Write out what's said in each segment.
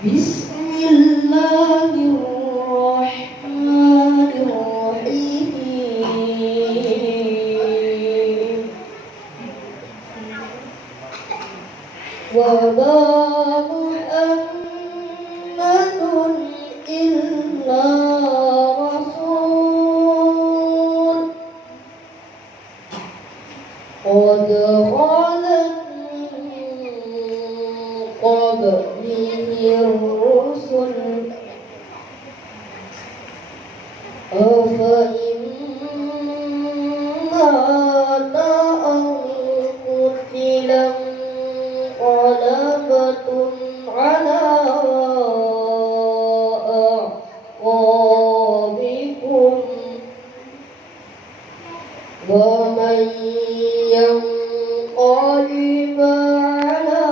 Bismillahirrahmanirrahim. Wa ma Muhammadun illa rasul qad khalat min qablihi ar-rusul afa in mata aw qutila qalabatum ala aqabikum wa man yanqalib ala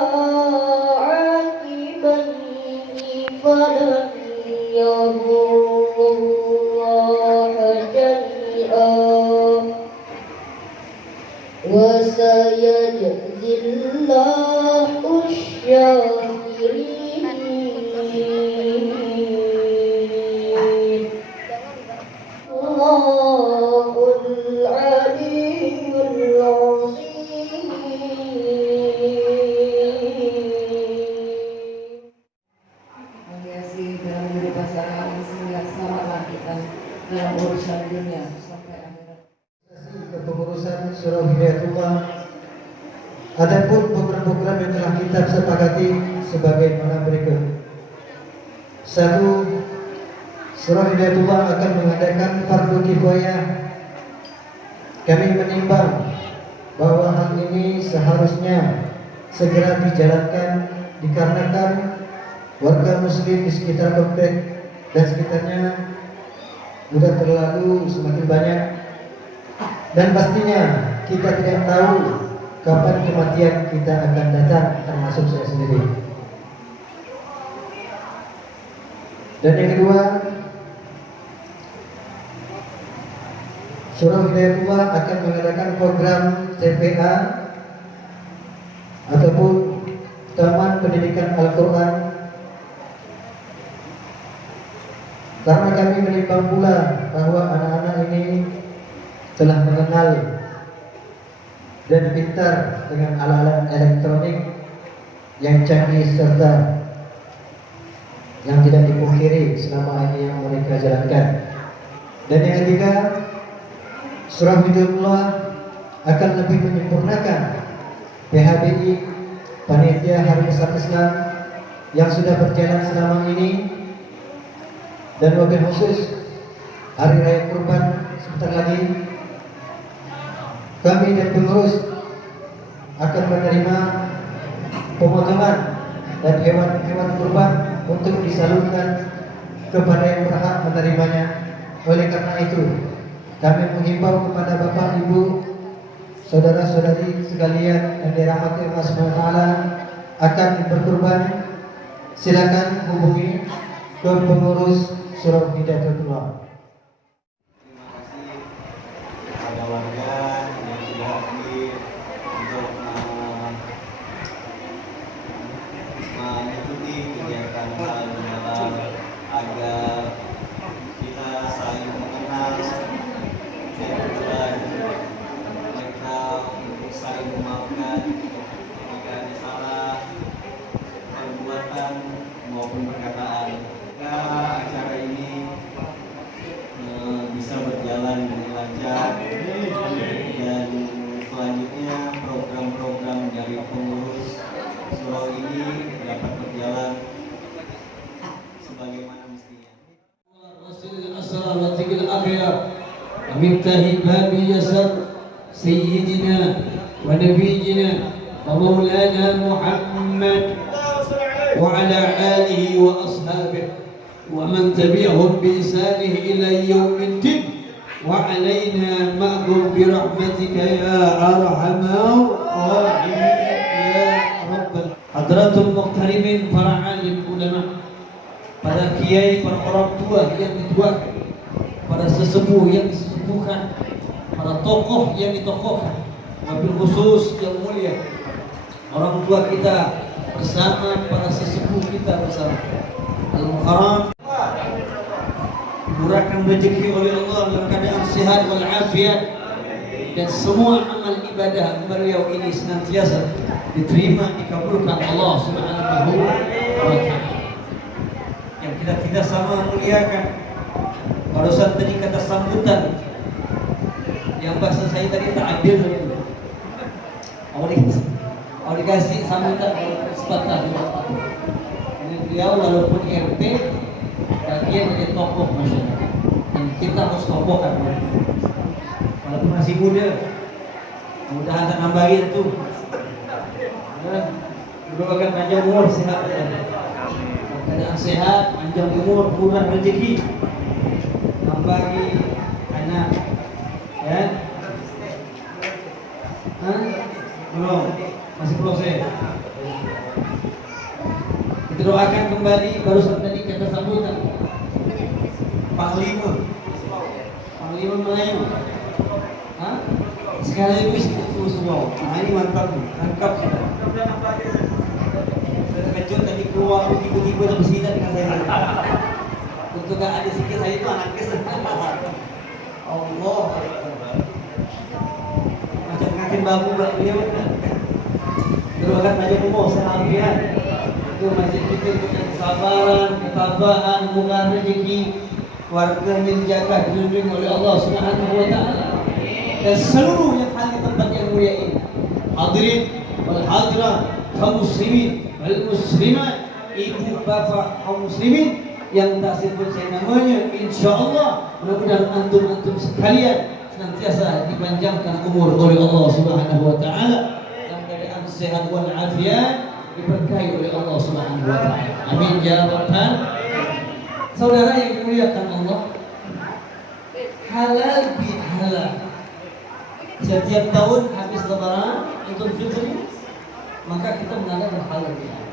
aqibaihi falan yadurrullaha shay'an wa sayajzillahu asy-syakirin. Allahul Aliyyul Azim. Menghiasi dalam hidup pasangan sehingga selamatlah kita dalam urusan dunia sampai akhirat. Kepengurusan Surah Hidayatullah. Adapun program-program yang telah kita sepakati sebagaimana berikut. 1. Surah Hidayatullah akan mengadakan fardu kifayah. Kami menimbang bahwa hal ini seharusnya segera dijalankan dikarenakan warga muslim di sekitar komplek dan sekitarnya sudah terlalu semakin banyak, dan pastinya kita tidak tahu kapan kematian kita akan datang, termasuk saya sendiri. Dan yang kedua, Surah Hidayatullah akan mengadakan program TPA ataupun Taman Pendidikan Al-Quran, karena kami menimbang pula bahwa anak-anak ini telah mengenal dan pintar dengan alat-alat elektronik yang canggih serta yang tidak dipungkiri selama ini yang mereka jalankan. Dan yang ketiga, Surah Hidayatullah akan lebih menyempurnakan PHBI, Panitia Hari Besar Islam yang sudah berjalan selama ini, dan wabil khusus Hari Raya Kurban sebentar lagi. Kami dan pengurus akan menerima pemotongan dan hewan-hewan kurban untuk disalurkan kepada yang berhak menerimanya. Oleh karena itu, kami menghimbau kepada Bapak, Ibu, saudara-saudari sekalian yang dirahmati Allah Subhanahu wa taala akan berkurban, silakan hubungi ke pengurus Surah Hidayatullah. Terima kasih kepada warga yang sudah hadir untuk mengikuti kegiatan halal bihalal agar kita saling mengenal dan juga mereka untuk saling memaafkan jika ada salah perbuatan maupun perkataan. Acara ini bisa berjalan dengan lancar, dan selanjutnya program-program dari pengurus surau ini dapat berjalan sebagaimana mestinya. ومفتاح باب يسر سيدنا ونبينا ومولانا محمد وعلى آله وأصحابه ومن تبعهم بإحسانه إلى يوم الدين وعلينا معهم برحمتك يا أرحم الراحمين يا رب العالمين. Hadratul Muqtarimin, para alim ulama, para kiai, para orang tua yang dituakan, para sesepuh yang disepuhkan, para tokoh yang ditokohkan, wabil khusus yang mulia orang tua kita bersama para sesepuh tubuh kita bersama. Al-Muharram murahkan rezeki oleh Allah dalam keadaan sehat wal afiat, dan semua amal ibadah beliau ini senantiasa diterima, dikabulkan Allah Subhanahu wa ta'ala. Yang kita tidak sama muliakan, barusan tadi kata sambutan yang bahasa saya tadi tak adil. Kalau dikasih sambutan kesempatan, ini beliau walaupun RT bagian dari tokoh masyarakat, dan kita harus tokohkan walaupun masih muda. Mudah-mudahan tak nambahin itu. Doakan panjang umur, sehat, keadaan sehat, panjang umur, murah rezeki, nambahi anak, ya. Belum, masih proses. Kita doakan kembali, barusan tadi kata sambutan Panglima Melayu. Sekaligus itu semua. Nah ini mantap nih, lengkap sudah. Saya terkejut tadi keluar tiba-tiba dan bersinar dengan saya. Untuk gak ada sikit saya itu anak kes. Allah, macam ngakin babu buat beliau. Doakan panjang umur, sehat ya. Itu masjid kita punya kesabaran, ketabahan, murah rezeki, warganya dijaga, dilindungi oleh Allah Subhanahu wa ta'ala, dan seluruh yang hadir tempat yang mulia ini. Hadirin wal hadirat, kaum muslimin wal muslimat, ibu bapak kaum muslimin yang tak sebut saya namanya, insyaallah mudah-mudahan antum sekalian senantiasa dipanjangkan umur oleh Allah Subhanahu wa ta'ala, dalam keadaan sehat wal afiat, diberkahi oleh Allah Subhanahu wa ta'ala. Amin ya rabbal. Saudara yang dimuliakan Allah, halal bihalal. Setiap tahun habis lebaran Idul Fitri, maka kita mengadakan halal bihalal.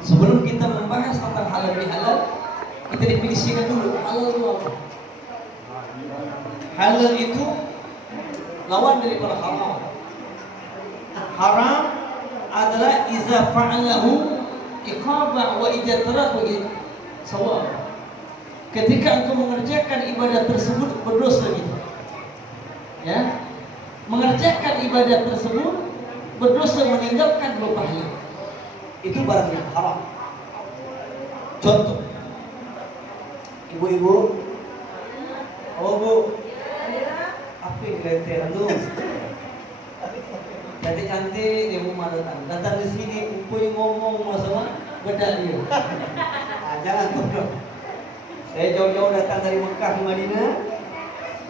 Sebelum kita membahas tentang halal bihalal, kita definisikan dulu halal itu apa. Halal itu lawan daripada haram. Haram adalah iza fa'alahu iqaba wa idza tarakahu sawab. Ketika engkau mengerjakan ibadah tersebut berdosa gitu. Ya. Mengerjakan ibadah tersebut berdosa, meninggalkan berpahala. Itu barang yang haram. Contoh. Ibu-ibu. Oh, Bu. Apa yang kelihatan tu? Cantik-cantik dia rumah datang di sini, punya ngomong masalah bedak dia. Jangan tuh. Saya jauh-jauh datang dari Mekah ke Madinah,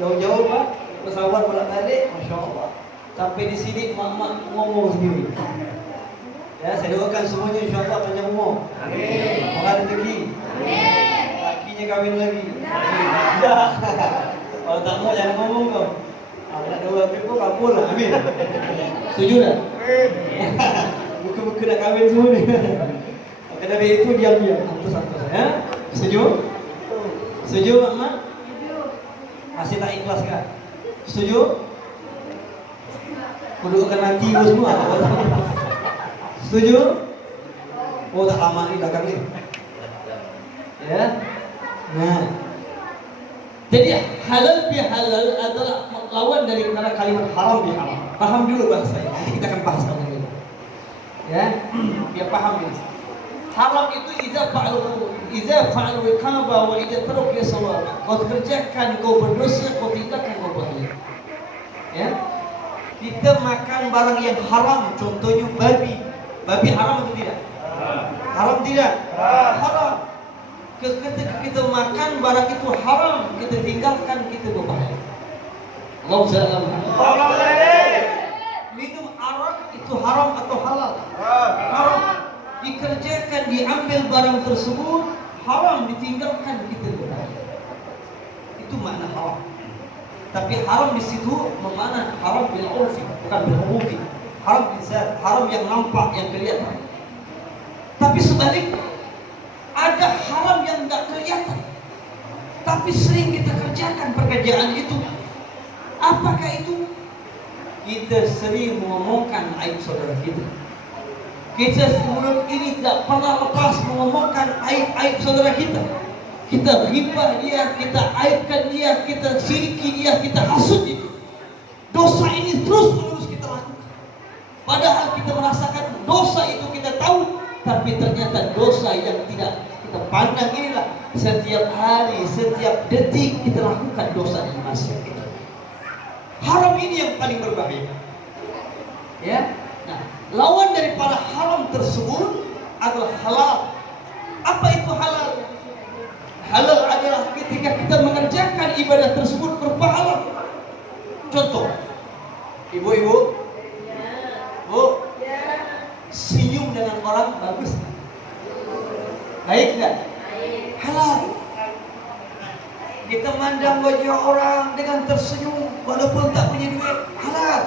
jauh-jauh Pak, pesawat bolak-balik, masya Allah. Sampai di sini mak ngomong sendiri. Ya, saya doakan semuanya insya Allah panjang umur. Amin. Moga rezeki. Amin. Lakinya kawin lagi. Amin. Kalau tak mau jangan ngomong kau. Nak doa aku kabul lah. Amin. Setuju tak? Buku-buku nak kahwin semua ni. Maka dari itu diam-diam, santus-santus ya. Setuju? Setuju Mak? Setuju. Masih tak ikhlas kan? Setuju? Kudukan nanti semua. Setuju? Oh tak lama ni dah kahwin. Ya. Nah. Jadi halal bihalal adalah lawan dari kalimat haram bihalal. Paham dulu bahasa ini. Nanti kita akan bahas dulu. Ya, biar paham ini. Haram itu idza fa'alu iqaba wa idza taruka sawab. Kau kerjakan kau berdosa, kau tinggalkan kau berpahala. Ya. Kita makan barang yang haram, contohnya babi. Babi haram atau tidak? Haram tidak? Haram. Ketika kita makan barang itu haram, kita tinggalkan, kita berpahala. Allahumma shalli ala Muhammad. Minum arak itu haram atau halal? Haram. Dikerjakan, diambil barang tersebut haram, ditinggalkan, kita berpahala. Itu makna haram. Tapi haram di situ bermakna haram bil urfi, bukan bil huquqi. Haram bizat, haram yang nampak, yang kelihatan. Tapi sebaliknya, ada haram yang enggak kelihatan, tapi sering kita kerjakan pekerjaan itu. Apakah itu? Kita sering mengomongkan aib saudara kita. Kita mulut ini tidak pernah lepas mengomongkan aib-aib saudara kita. Kita ghibah dia, kita aibkan dia, kita siriki dia, kita hasut dia. Dosa ini terus menerus kita lakukan. Padahal kita merasakan dosa itu kita tahu, tapi ternyata dosa yang tidak kita pandang inilah setiap hari, setiap detik kita lakukan dosa di maksiat itu. Haram ini yang paling berbahaya. Ya. Nah, lawan daripada haram tersebut adalah halal. Apa itu halal? Halal adalah ketika kita mengerjakan ibadah tersebut berpahala. Contoh, ibu-ibu, bu, senyum dengan orang bagus, baik nggak? Halal. Kita mandang wajah orang dengan tersenyum walaupun tak punya duit, halal.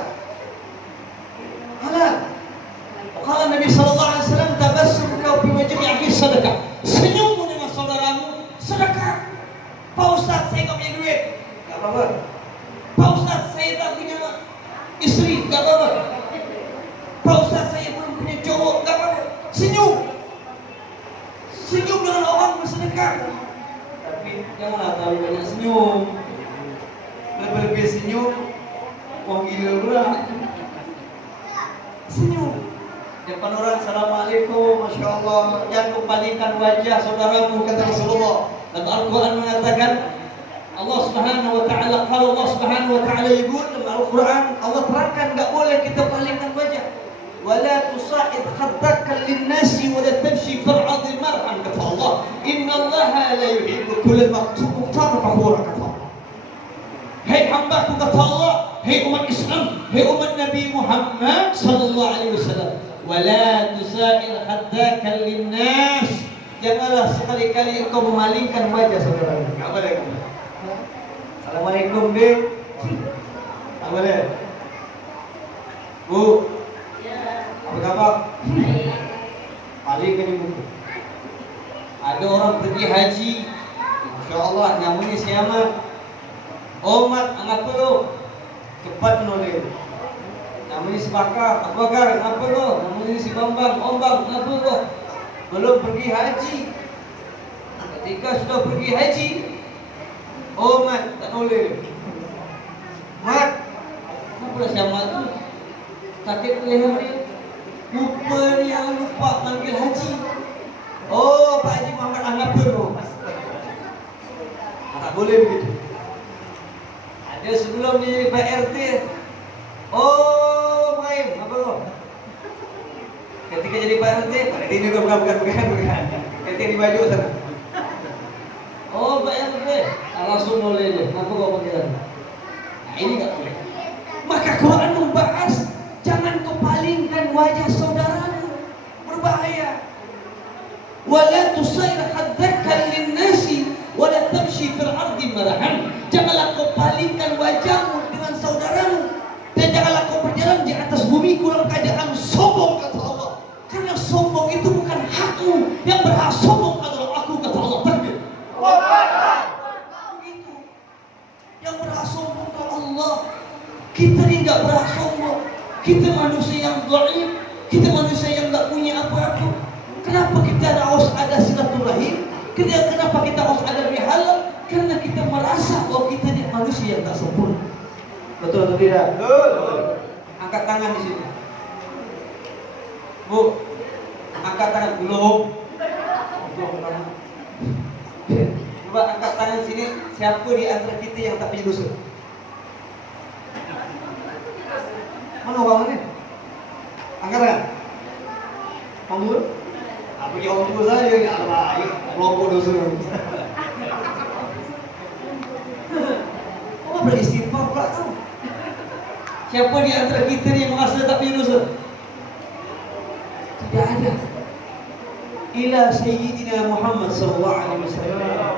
Halal. Kalau Nabi sallallahu alaihi wasallam, tabassumuka fi wajhi akhi sedekah. Senyummu dengan saudaramu sedekah. Pak Ustaz, saya tak punya duit, tak apa-apa. Pak Ustaz, saya tak punya isteri, tak apa-apa. Pak Ustaz, saya belum punya cowok, tak apa-apa. Senyum. Senyum dengan orang bersedekah. Tapi janganlah terlalu banyak senyum. Lebih-lebih senyum, orang gila pula. Senyum depan orang, assalamualaikum, masya Allah, jangan kepalingkan wajah saudaramu, kata Rasulullah. Dan Al-Quran mengatakan, Allah subhanahu wa ta'ala, kalau Allah subhanahu wa ta'ala yaqul dalam Al-Quran, Allah terangkan tak boleh kita palingkan wajah. Wala tusa'id khaddaka lin-nasi wa la tamshi fil 'ardi marhan, kata Allah. Inna Allah la yuhibbu kulla mukhtalin fakhur, kata Allah. Hai hamba-Ku, kata Allah, hai umat Islam, hai umat Nabi Muhammad sallallahu alaihi wasallam, wala tusa'il khaddaka linnas, janganlah sekali-kali engkau memalingkan wajah saudara. Enggak boleh. Assalamualaikum, Dek. Enggak boleh. Bu. Apa kabar? Palingkan ibu. Ada orang pergi haji, insyaallah namanya siapa? Omat, angkat lo, cepat noleh. Namanya si Bakar, Abu Bakar, kenapa lo? Namanya si Bambang, Ombang, kenapa lo? Belum pergi haji. Ketika sudah pergi haji, Omat, tak noleh. Mat, kenapa dah si Amat tu? Sakit leher dia. Rupanya lupa panggil haji. Oh, Pak Haji Muhammad anggap lo. Tak boleh begitu. Dia sebelum di PRT, oh Ibrahim, apa lo? Ketika jadi PRT, ini juga bukan. Ketika di baju sana. Oh PRT, langsung boleh dia. Apa kau panggil? Nah ini tak boleh. Maka Quran membahas jangan kepalingkan wajah saudaramu, berbahaya. Wala tusair haddaka lin-nasi wala tamshi fil 'ardi marahan. Janganlah kau palingkan wajahmu dengan saudaramu, dan janganlah kau berjalan di atas bumi dalam keadaan sombong, kata Allah. Karena sombong itu bukan hakmu, yang berhak sombong adalah Aku, kata Allah. Takbir. Begitu. Yang berhak sombong adalah Allah. Kita ini enggak berhak sombong. Kita manusia yang dhaif, kita manusia yang enggak punya apa-apa. Kenapa kita harus ada silaturahim? Kenapa kita harus ada halal? Karena kita merasa bahwa kita ini manusia yang tak sempurna. Betul atau tidak? Betul. Angkat tangan di sini. Bu, angkat tangan. Belum. Coba angkat tangan sini. Siapa di antara kita yang tak punya dosa? Mana orang ini? Angkat tangan. Kamu? Apa dia orang tua saja? Allah, kelompok dosa. Oh, beristighfar pula tahu. Siapa di antara kita yang merasa tak punya dosa? Tidak ada. Ila Sayyidina Muhammad sallallahu alaihi wasallam.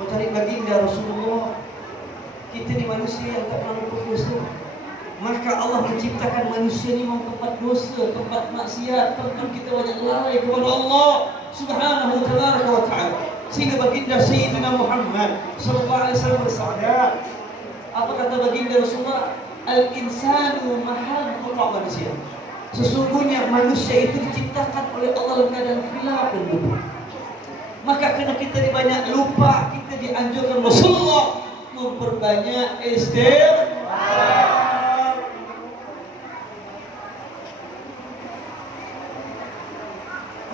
Kau cari baginda Rasulullah. Kita ni manusia yang tak pernah berbuat dosa. Maka Allah menciptakan manusia ni mau tempat dosa, tempat maksiat, tempat kita banyak lalai kepada Allah Subhanahu wa ta'ala. Sehingga baginda Sayyidina Muhammad sallallahu alaihi wasallam bersabda, apa kata baginda Rasulullah? Al-insanu mahal khuluq manusia. Sesungguhnya manusia itu diciptakan oleh Allah dalam keadaan khilaf dan lupa. Maka karena kita banyak lupa, kita dianjurkan Rasulullah memperbanyak istighfar.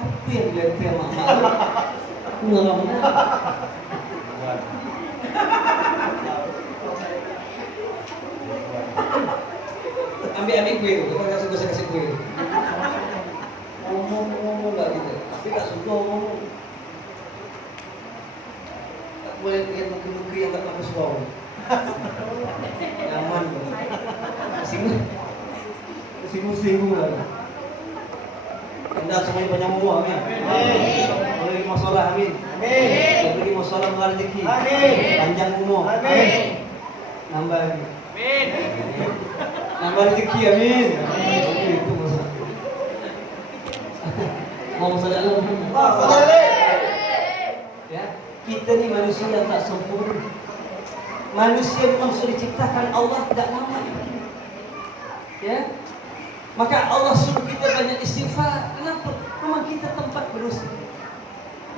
Apa yang dia tema? Ambil gue, bukan kasih gue. Ngomong nggak gitu, tapi tak suka ngomong. Tak boleh lihat muka-muka yang tak bagus bau. Nyaman, singgung lah. Anda semuanya banyak umur, amin. Boleh pergi masalah, amin. Boleh pergi masalah mengalir rezeki. Panjang umur, amin. Nambah lagi. Nambah rezeki, amin. Itu masalah. Mau masalah Allah. Ya, kita ni manusia yang tak sempurna. Manusia memang sudah diciptakan Allah tidak lama. Ya. Maka Allah suruh kita banyak istighfar. Kenapa? Memang kita tempat berdosa.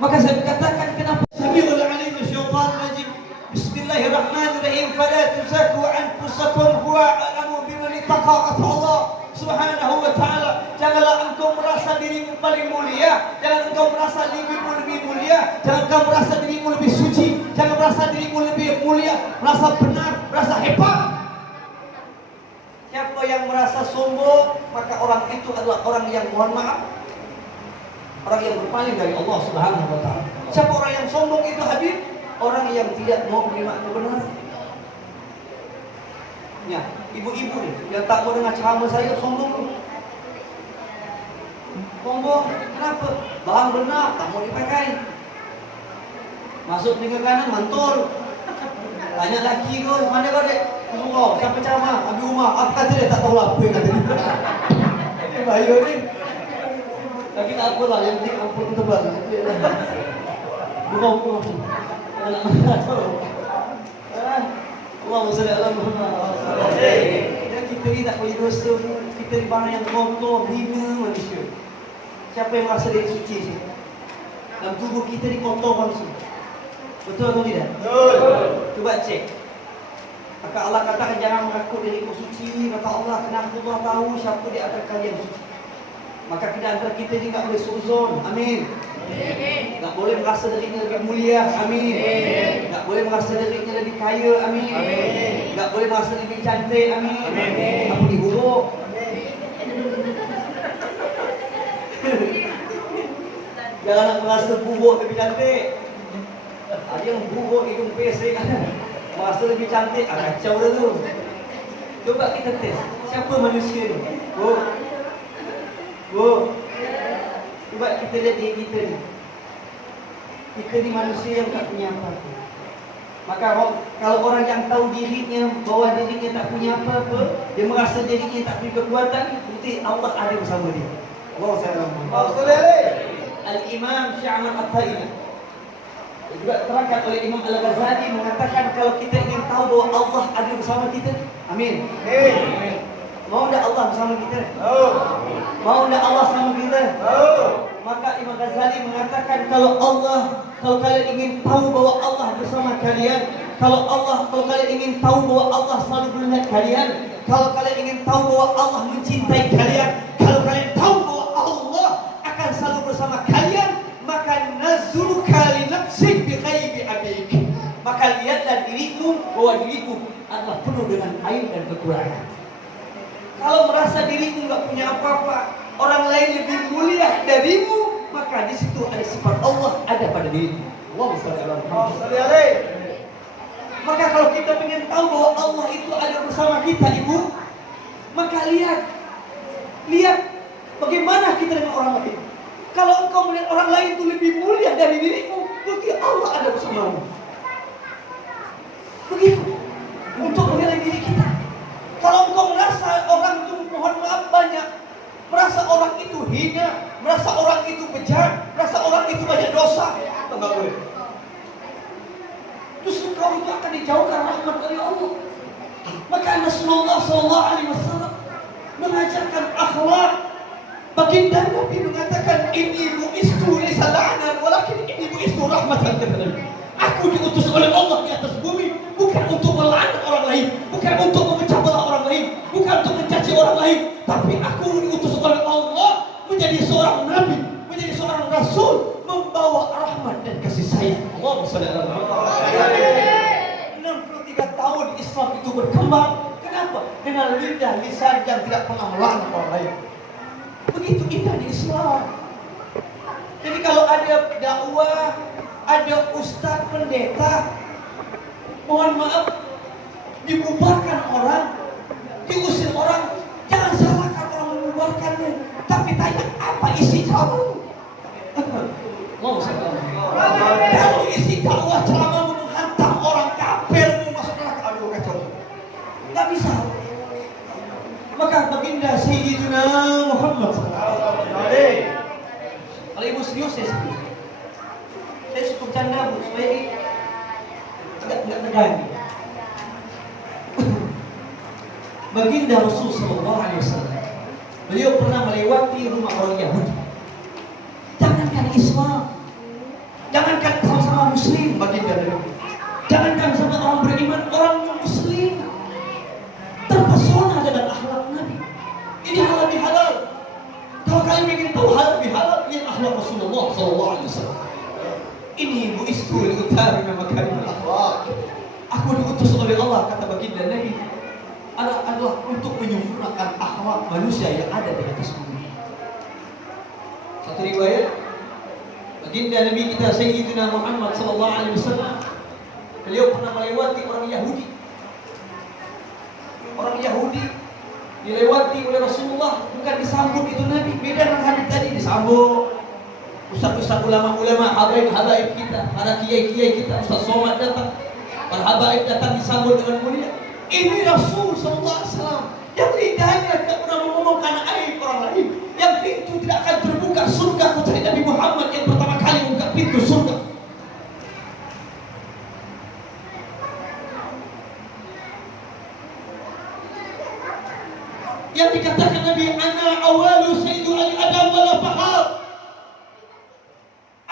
Maka saya katakan kenapa? Sami'ul alim syaitanir rajim. Bismillahirrahmanirrahim. Fala tuzaku anfusakum huwa a'lamu biman ittaqa. Allah Subhanahu wa ta'ala. Janganlah engkau merasa dirimu paling mulia. Jangan engkau merasa dirimu lebih mulia. Jangan engkau merasa dirimu lebih suci. Jangan merasa dirimu lebih mulia. Merasa benar, merasa hebat. Siapa yang merasa sombong, maka orang itu adalah orang yang mohon maaf, orang yang berpaling dari Allah Subhanahu wa ta'ala. Siapa orang yang sombong itu, Habib? Orang yang tidak mau menerima kebenaran. Ya, ibu-ibu nih yang tak mau dengar ceramah saya, sombong. Sombong, kenapa? Bahan benar, tak mau dipakai. Masuk di kanan, mantul. Tanya lagi kau, mana kau dek? Kau, siapa ceramah? Habib Umar, apa kata dia? Tak tahu lah apa yang kata dia. Ini bahaya ni. Tapi tak apa lah, yang penting ampun kita tebal. Bukan. Allahumma salli ala Muhammad. Dan kita ni tak boleh dosa. Kita ni barang yang kotor, hina manusia. Siapa yang merasa diri suci sih? Dalam tubuh kita ni kotor manusia. Betul atau tidak? Betul. Cuba cek. Maka Allah katakan jangan mengaku dirimu suci. Kata Allah, kenapa Allah tahu siapa di antara kalian suci. Maka di antara kita ni tak boleh suzon. Amin. Tak boleh merasa dirinya lebih mulia. Amin. Tak boleh merasa dirinya lebih kaya. Amin. Tak boleh merasa lebih cantik. Amin. Apa diburuk? Jangan nak merasa buruk lebih cantik. Ada yang buruk hidung pesek, merasa lebih cantik, kacau dah tu. Coba kita test, siapa manusia ni? Coba kita lihat diri kita ni. Kita ni manusia yang tak punya apa-apa. Maka kalau orang yang tahu dirinya bahwa dirinya tak punya apa-apa, dia merasa dirinya tak punya kekuatan, berarti Allah ada bersama dia. Allah SWT. Al-Imam Sya'man At-Taimi juga terangkan oleh Imam Al-Ghazali mengatakan kalau kita ingin tahu bahwa Allah ada bersama kita, amin. Mau tidak Allah bersama kita? Mau tidak Allah bersama kita? Maka Imam Ghazali mengatakan kalau kalian ingin tahu bahwa Allah bersama kalian, kalau kalian ingin tahu bahwa Allah selalu melihat kalian, kalau kalian ingin tahu bahwa Allah mencintai kalian, kalau kalian tahu bahwa Allah akan selalu bersama kalian, maka nazruka li nafsik bi ghaibi abik. Maka lihatlah diriku bahwa diriku adalah penuh dengan aib dan kekurangan. Kalau merasa dirimu enggak punya apa-apa, orang lain lebih mulia darimu, maka di situ ada sifat Allah ada pada dirimu. Allahumma shalli alaihi. Maka kalau kita ingin tahu bahwa Allah itu ada bersama kita, Ibu, maka lihat bagaimana kita dengan orang lain. Kalau engkau melihat orang lain itu lebih mulia dari dirimu, berarti Allah ada bersamamu. Begitu untuk menilai diri kita. Kalau engkau merasa orang itu mohon maaf banyak, merasa orang itu hina, merasa orang itu bejat, merasa orang itu banyak dosa, enggak boleh. Justru kau itu akan dijauhkan rahmat dari Allah. Maka Rasulullah SAW mengajarkan akhlak Baginda Nabi mengatakan, ini bu'istu laysa la'nan walakin ini bu'istu rahmatan kata Nabi. Aku diutus oleh Allah di atas bumi bukan untuk melaknat orang lain, bukan untuk memecah belah orang lain, bukan untuk mencaci orang lain, tapi aku diutus oleh Allah menjadi seorang nabi, menjadi seorang rasul, membawa rahmat dan kasih sayang. Allahumma shalli ala Muhammad. 63 tahun Islam itu berkembang. Kenapa? Dengan lidah lisan yang tidak pernah melaknat orang lain. Begitu indah di Islam. Jadi kalau ada dakwah, ada ustaz pendeta, mohon maaf, dibubarkan orang, diusir orang, jangan salahkan orang membubarkannya, tapi tanya apa isi ceramahmu. Kalau isi dakwah ceramahmu menghantam orang kafir, masuk neraka, aduh kacau, nggak bisa. Maka baginda Sayyidina Muhammad SAW. Kalau ibu serius, saya serius. Saya suka bercanda bu, supaya nggak negani. Baginda Rasul Sallallahu Alaihi Wasallam, beliau pernah melewati rumah orang Yahudi. Jangankan Islam, jangankan sama-sama Muslim, baginda Nabi. Jangankan sama orang beriman, orang Muslim terpesona dengan akhlak Nabi. Ini halal bihalal. Kalau kalian ingin tahu halal bihalal, lihat akhlak Rasulullah Sallallahu Alaihi Wasallam. Ini bu'istu liutammima makarimul akhlaq. Aku diutus oleh Allah, kata baginda Nabi, adalah untuk menyempurnakan akhlak manusia yang ada di atas bumi. Satu riwayat, baginda Nabi kita Sayyidina Muhammad sallallahu alaihi wasallam, beliau pernah melewati orang Yahudi. Orang Yahudi dilewati oleh Rasulullah, bukan disambut itu Nabi, beda dengan hadis tadi, disambut. Ustaz-ustaz ulama-ulama, habaib kita, para kiai-kiai kita, Ustaz Somad datang, para habaib datang disambut dengan mulia. Ini Rasul sallallahu alaihi wasallam yang lidahnya tidak pernah mengomongkan aib orang lain, yang pintu tidak akan terbuka surga kecuali Nabi Muhammad yang pertama kali buka pintu surga. Yang dikatakan Nabi, ana awalu sayyidu ali adam wala fahar.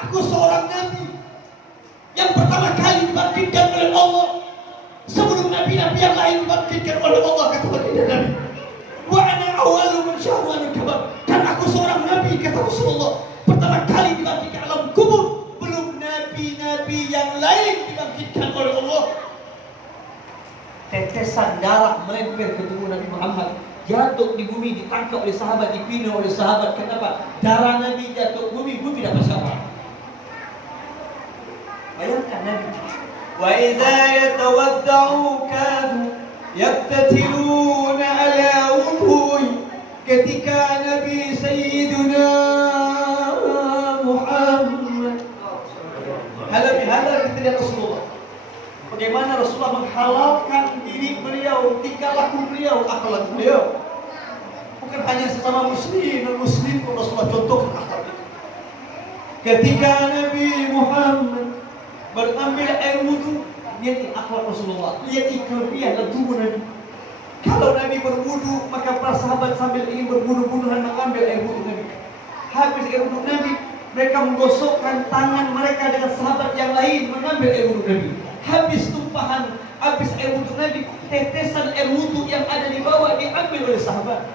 Aku seorang nabi yang pertama kali dibangkitkan oleh Allah sebelum nabi-nabi yang lain dibangkitkan oleh Allah, kata baginda Nabi. Wa ana awalu man syahada min kabab. Dan aku seorang nabi, kata Rasulullah, pertama kali dibangkitkan alam kubur, belum nabi-nabi yang lain dibangkitkan oleh Allah. Tetesan darah melempar ke tubuh Nabi Muhammad, jatuh di bumi, ditangkap oleh sahabat, dipindah oleh sahabat. Kenapa? Darah Nabi jatuh ke bumi pun tidak masalah. Bayangkan Nabi, wa idza yatawadda'u kadu yaqtatiluna ala wudu'i, ketika Nabi Sayyiduna Muhammad halal kita lihat Rasulullah, bagaimana Rasulullah menghalalkan diri beliau, tingkah laku beliau, akhlak beliau. Bukan hanya sesama muslim, non-muslim pun Rasulullah contohkan akhlak itu. Ketika Nabi Muhammad berambil air wudu, lihat akhlak Rasulullah, lihat kelebihan dan tubuh Nabi. Kalau Nabi berwudu, maka para sahabat sambil ingin berbunuh-bunuhan mengambil air wudu Nabi. Habis air wudu Nabi, mereka menggosokkan tangan mereka dengan sahabat yang lain mengambil air wudu Nabi. Habis tumpahan, habis air wudu Nabi, tetesan air wudu yang ada di bawah diambil oleh sahabat.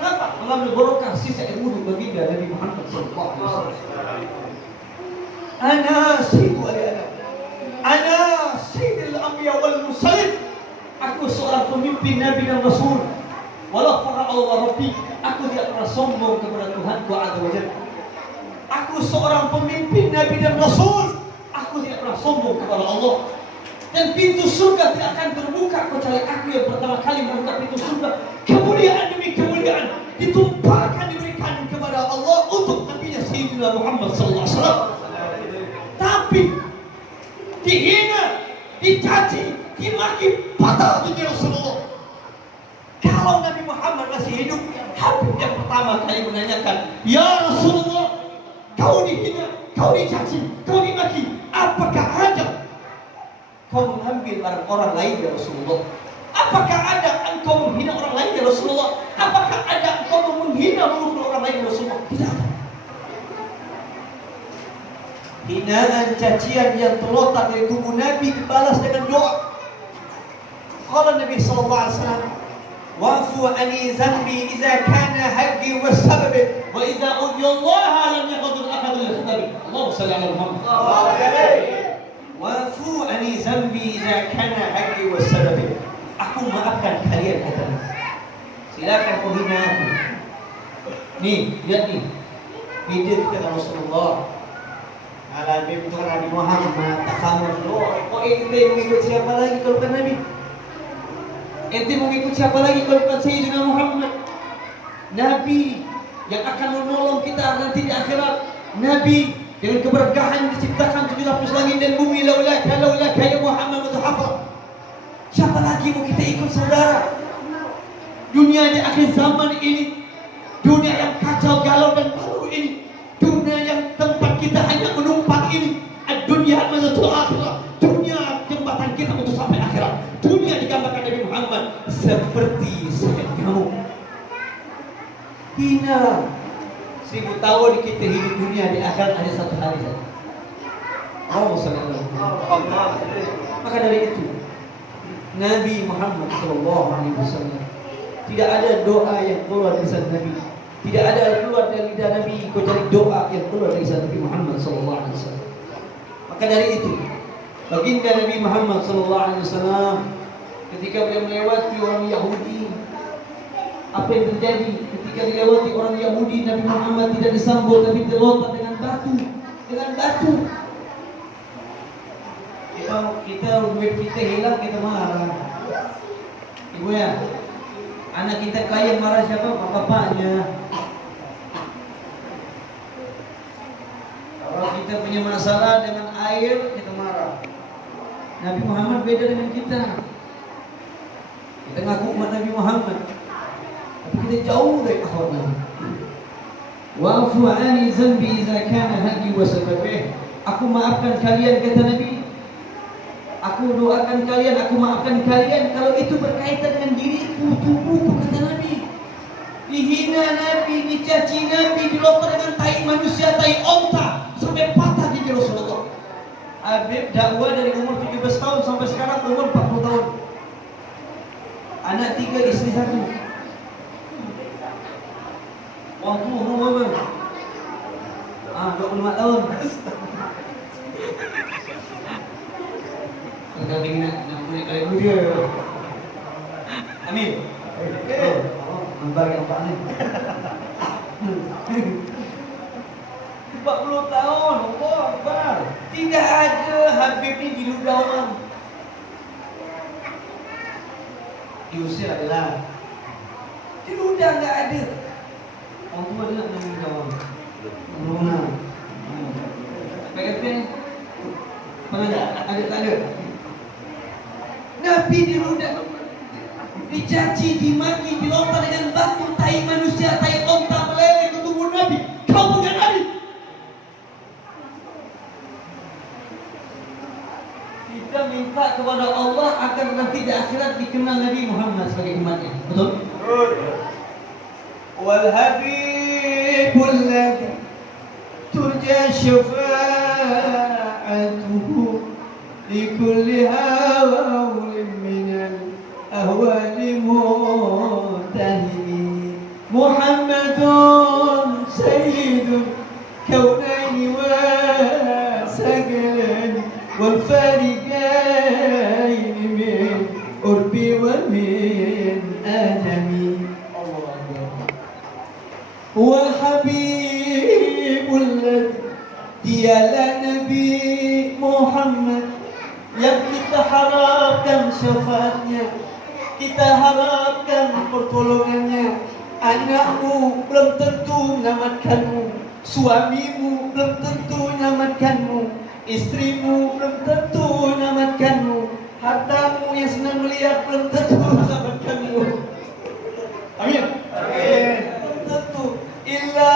Kenapa? Mengambil barokah sisa air wudu baginda Nabi Muhammad SAW. Ana sayyidu ali adam, ana sayyidul anbiya wal mursalin. Aku seorang pemimpin Nabi dan Rasul. Wala fakhra Allah Rabbi, aku tidak pernah sombong kepada Tuhanku Azza wa Jalla. Aku seorang pemimpin Nabi dan Rasul. Aku tidak pernah sombong kepada Allah. Dan pintu surga tidak akan terbuka kecuali aku yang pertama kali membuka pintu surga. Kemuliaan demi kemuliaan ditumpahkan, diberikan kepada Allah untuk Nabi Sayyidina Muhammad sallallahu alaihi wasallam. Tapi dihina, dicaci, dimaki, patah hati Rasulullah. Kalau Nabi Muhammad masih hidup, Habib yang pertama kali menanyakan, ya Rasulullah, kau dihina, kau dicaci, kau dimaki, apakah ada kau mengambil barang orang lain ya Rasulullah? Apakah ada engkau menghina orang lain ya Rasulullah? Apakah ada engkau menghina menghina melukai orang lain Rasulullah. Tidak ada. Hinaan, cacian yang terlontar dari tubuh Nabi dibalas dengan doa. Qala Nabi sallallahu alaihi wasallam, wa'fu ani zambi idza kana haqqi wa sababi wa idza udiya Allah lam yaqdir ahad li khitabi. Allahumma shalli ala Muhammad. Wa'fu ani zambi idza kana haqqi wa sababi. Aku maafkan kalian kata Nabi. Silakan kau hina aku. Nih, lihat nih. Video kata Rasulullah. Ala Nabi Nabi Muhammad takhamur doa. Oh, ente mengikut siapa lagi kalau bukan Nabi? Ente mengikut siapa lagi kalau bukan Sayyidina Muhammad? Nabi yang akan menolong kita nanti di akhirat. Nabi dengan keberkahan diciptakan 7 lapis langit dan bumi. Laulaka ya Muhammad mutahafar. Siapa lagi mau kita ikut saudara? Dunia di akhir zaman ini, dunia yang kacau galau dan baru ini, dunia yang tempat kita hanya menumpang ini. Dunia mazatul akhirah, dunia jembatan kita untuk sampai akhirat. Dunia digambarkan Nabi Muhammad seperti sayap nyamuk. Hina. 1000 tahun kita hidup dunia, di akhirat hanya 1 hari saja. Allah. Maka dari itu Nabi Muhammad SAW tidak ada doa yang keluar dari lisan Nabi. Tidak ada keluar dari lidah Nabi kecuali doa yang keluar dari lisan Nabi Muhammad SAW. Maka dari itu baginda Nabi Muhammad SAW ketika beliau melewati orang Yahudi, apa yang terjadi ketika dilewati orang Yahudi? Nabi Muhammad tidak disambut tapi dilontar dengan batu. Kita duit kita hilang, kita marah. Ibu ya, anak kita kaya marah siapa? Bapaknya. Kalau kita punya masalah dengan air, kita marah. Nabi Muhammad beda dengan kita. Kita ngaku umat Nabi Muhammad, tapi kita jauh dari akhlak Nabi. Wa'fu 'ani zambi idza kana haqqi wa sababih. Aku maafkan kalian kata Nabi. Aku doakan kalian, aku maafkan kalian kalau itu berkaitan dengan diriku, tubuhku kata Nabi. Dihina Nabi, dicaci Nabi, dilontar dengan tai manusia, tai onta sampai patah gigi Rasulullah. Habib dakwah dari umur 17 tahun sampai sekarang umur 40 tahun. Anak 3, istri 1. Waktu umur berapa? 25 tahun. Kita ingin nak punya kali muda. Amin. Nampak yang Pak ni. 40 tahun, Allah Akbar. Tidak ada Habib ni diludah orang. Diusir adalah diludah, enggak ada. Orang tua dia nak meludah orang. Mana? Apa kata? Mana ada? Tak ada. Nabi diludah, dicaci, dimaki, dilontar dengan batu, tai manusia, tai onta meleleh ke tubuh Nabi. Kau bukan Nabi. Kita minta kepada Allah agar nanti di akhirat dikenal Nabi Muhammad sebagai umatnya. Betul? Wal habibul ladzi turja syafa'atuhu likulli hawlin minal ahwali muntahimi Muhammadun sayyidul kaunaini wa sagalani wal fariqaini min urbi wa min adami wal habibul ladzi dialah Nabi Muhammad yang kita harapkan syafaatnya, kita harapkan pertolongannya. Anakmu belum tentu menyelamatkanmu, suamimu belum tentu menyelamatkanmu, istrimu belum tentu menyelamatkanmu, hartamu yang senang melihat belum tentu menyelamatkanmu. Amin. Belum tentu. Illa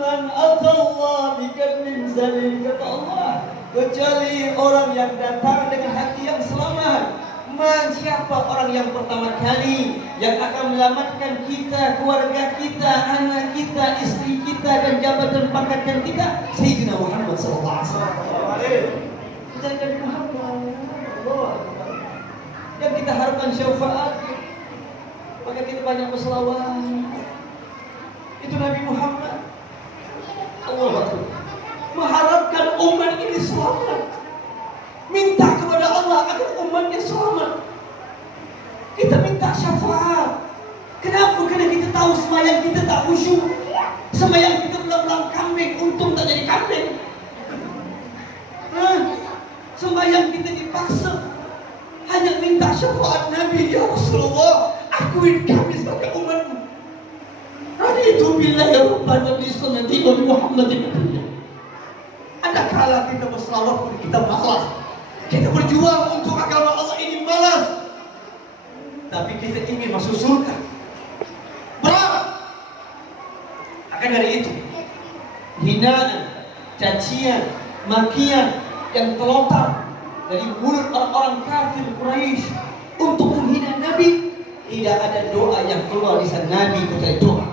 man atallah biqalbin salim, kata Allah. Kecuali orang yang datang dengan hati yang selamat. Siapa orang yang pertama kali yang akan menyelamatkan kita, keluarga kita, anak kita, istri kita, dan jabatan pangkatan kita, Sayyidina Muhammad sallallahu alaihi wasallam. Kita Nabi Muhammad, yang kita harapkan syafaat, maka kita banyak berselawat. Itu Nabi Muhammad. Allah Akbar. Mengharapkan umat ini selamat. Minta kepada Allah agar umatnya selamat. Kita minta syafaat. Kenapa? Karena kita tahu sembahyang kita tak khusyuk. Sembahyang kita belang-belang kambing, untung tak jadi kambing. Sembahyang kita dipaksa. Hanya minta syafaat Nabi, ya Rasulullah, akuin kami sebagai umatmu. Raditu billahi rabban wa bi sunnati Muhammadin nabiyyan. Ada kala kita berselawat pun kita malas. Kita berjuang untuk agama Allah ini malas. Tapi kita ingin masuk surga. Berat. Akan dari itu, hinaan, cacian, makian yang terlontar dari mulut orang-orang kafir Quraisy untuk menghina Nabi, tidak ada doa yang keluar lisan Nabi kecuali doa.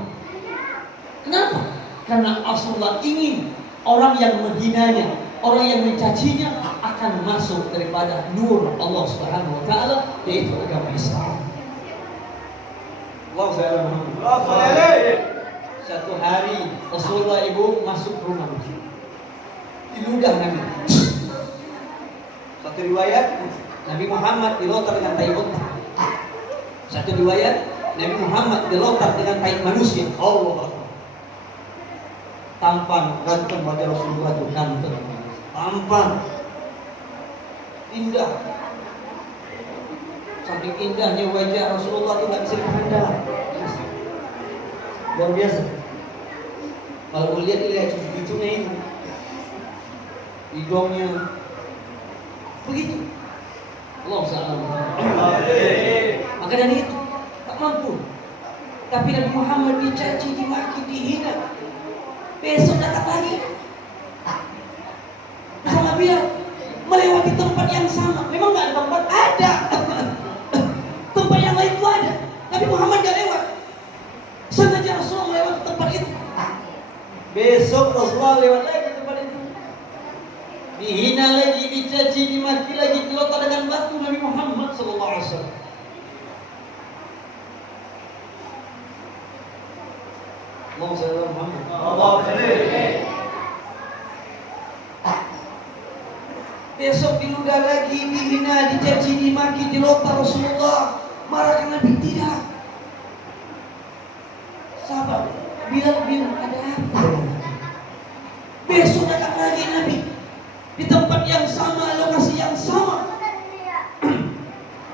Kenapa? Karena Rasulullah ingin orang yang menghinanya, orang yang mencacinya akan masuk daripada nur Allah Subhanahu wa taala, yaitu agama Islam. Satu hari Rasulullah ibu masuk rumah, diludah Nabi. Satu riwayat Nabi Muhammad dilontar dengan tai unta. Satu riwayat Nabi Muhammad dilontar dengan tai manusia. Allah Akbar. Tampan ganteng wajah Rasulullah itu, ganteng, tampan, indah. Saking indahnya wajah Rasulullah itu nggak bisa dipandang. Luar biasa. Kalau lihat cucu-cucunya itu, hidungnya begitu. Allah SWT. Maka dari itu tak mampu. Tapi Nabi Muhammad dicaci, dimaki, dihina. Besok datang lagi bersama Bilal melewati tempat yang sama. Memang nggak ada tempat, ada tempat yang lain itu ada. Nabi Muhammad nggak lewat. Sengaja Rasulullah melewati tempat itu. Besok Rasulullah lewat lagi tempat itu. Dihina lagi, dicaci, dimaki lagi, dilontar dengan batu Nabi Muhammad sallallahu alaihi wasallam. Besok diludah lagi, dihina, dicaci, dimaki, dilontar Rasulullah. Marah Nabi, tidak. Sahabat Bilal ada apa? Besok datang lagi Nabi di tempat yang sama, lokasi yang sama.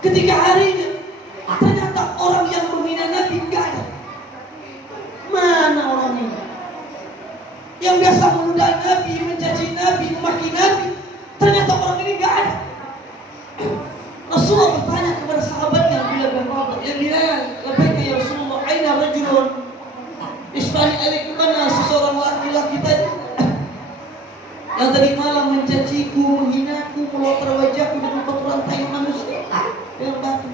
Ketika harinya ternyata orang yang menghina Nabi enggak ada. Mana orang ini? Yang biasa meludah Nabi, mencaci Nabi, memaki Nabi, ternyata orang ini enggak ada. Rasulullah bertanya kepada sahabatnya Bilal bin Rabah, "Ya Bilal, labbaika ya Rasulullah, aina rajulun isfani alaikum, mana seseorang laki-laki tadi yang tadi malam mencaciku, menghinaku, melontar wajahku dengan kotoran tai manusia dengan batu?"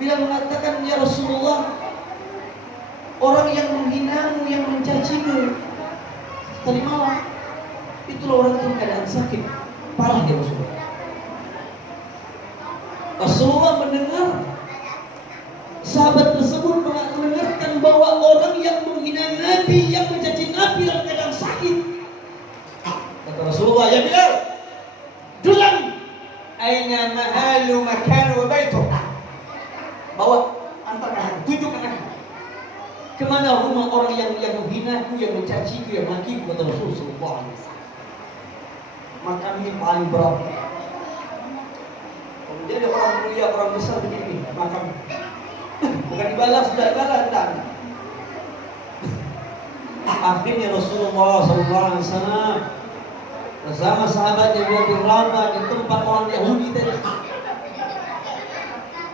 Bilal mengatakan, "Ya Rasulullah, orang yang menghinamu, yang mencacimu tadi malam, itulah orang yang keadaan sakit parah ya Rasulullah." Rasulullah mendengar sahabat tersebut mendengarkan bahwa orang yang menghina Nabi, yang mencaci Nabi dalam keadaan sakit. Kata Rasulullah, "Ya Bilal, dulang aina mahalu makan wa baitu." Bawa, antarkan, tunjukkan aku kemana rumah orang yang menghinaku, yang mencaciku, yang makiku, kata Rasulullah. Makamnya paling berapa? Dia ada orang mulia, orang besar begini, makam. Bukan dibalas, tidak dibalas, tidak. Akhirnya Rasulullah SAW bersama sahabatnya Bilal bin Rabah di tempat orang Yahudi tadi.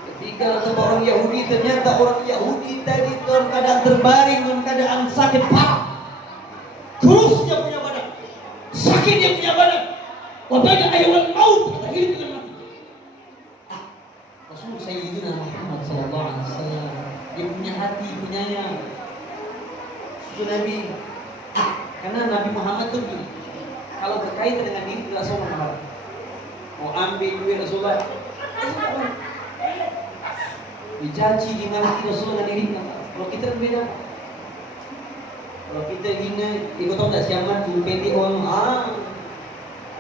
Ketika tempat orang Yahudi, ternyata orang Yahudi tadi dalam keadaan terbaring, dalam keadaan sakit parah. Terus dia punya badan, sakit dia punya badan. Wabaya ayat maut, kata hidup dengan mati. Rasul Sayyidina Muhammad Sallallahu Alaihi Wasallam. Dia punya hati, penyayang. Itu Nabi. Karena Nabi Muhammad tuh kalau berkaitan dengan diri Rasulullah, mau ambil duit Rasulullah, dicaci, dimaki Rasulullah dirinya. Kalau kita berbeda. Kalau kita hina, ikut tahu tak siaman tu pendek orang,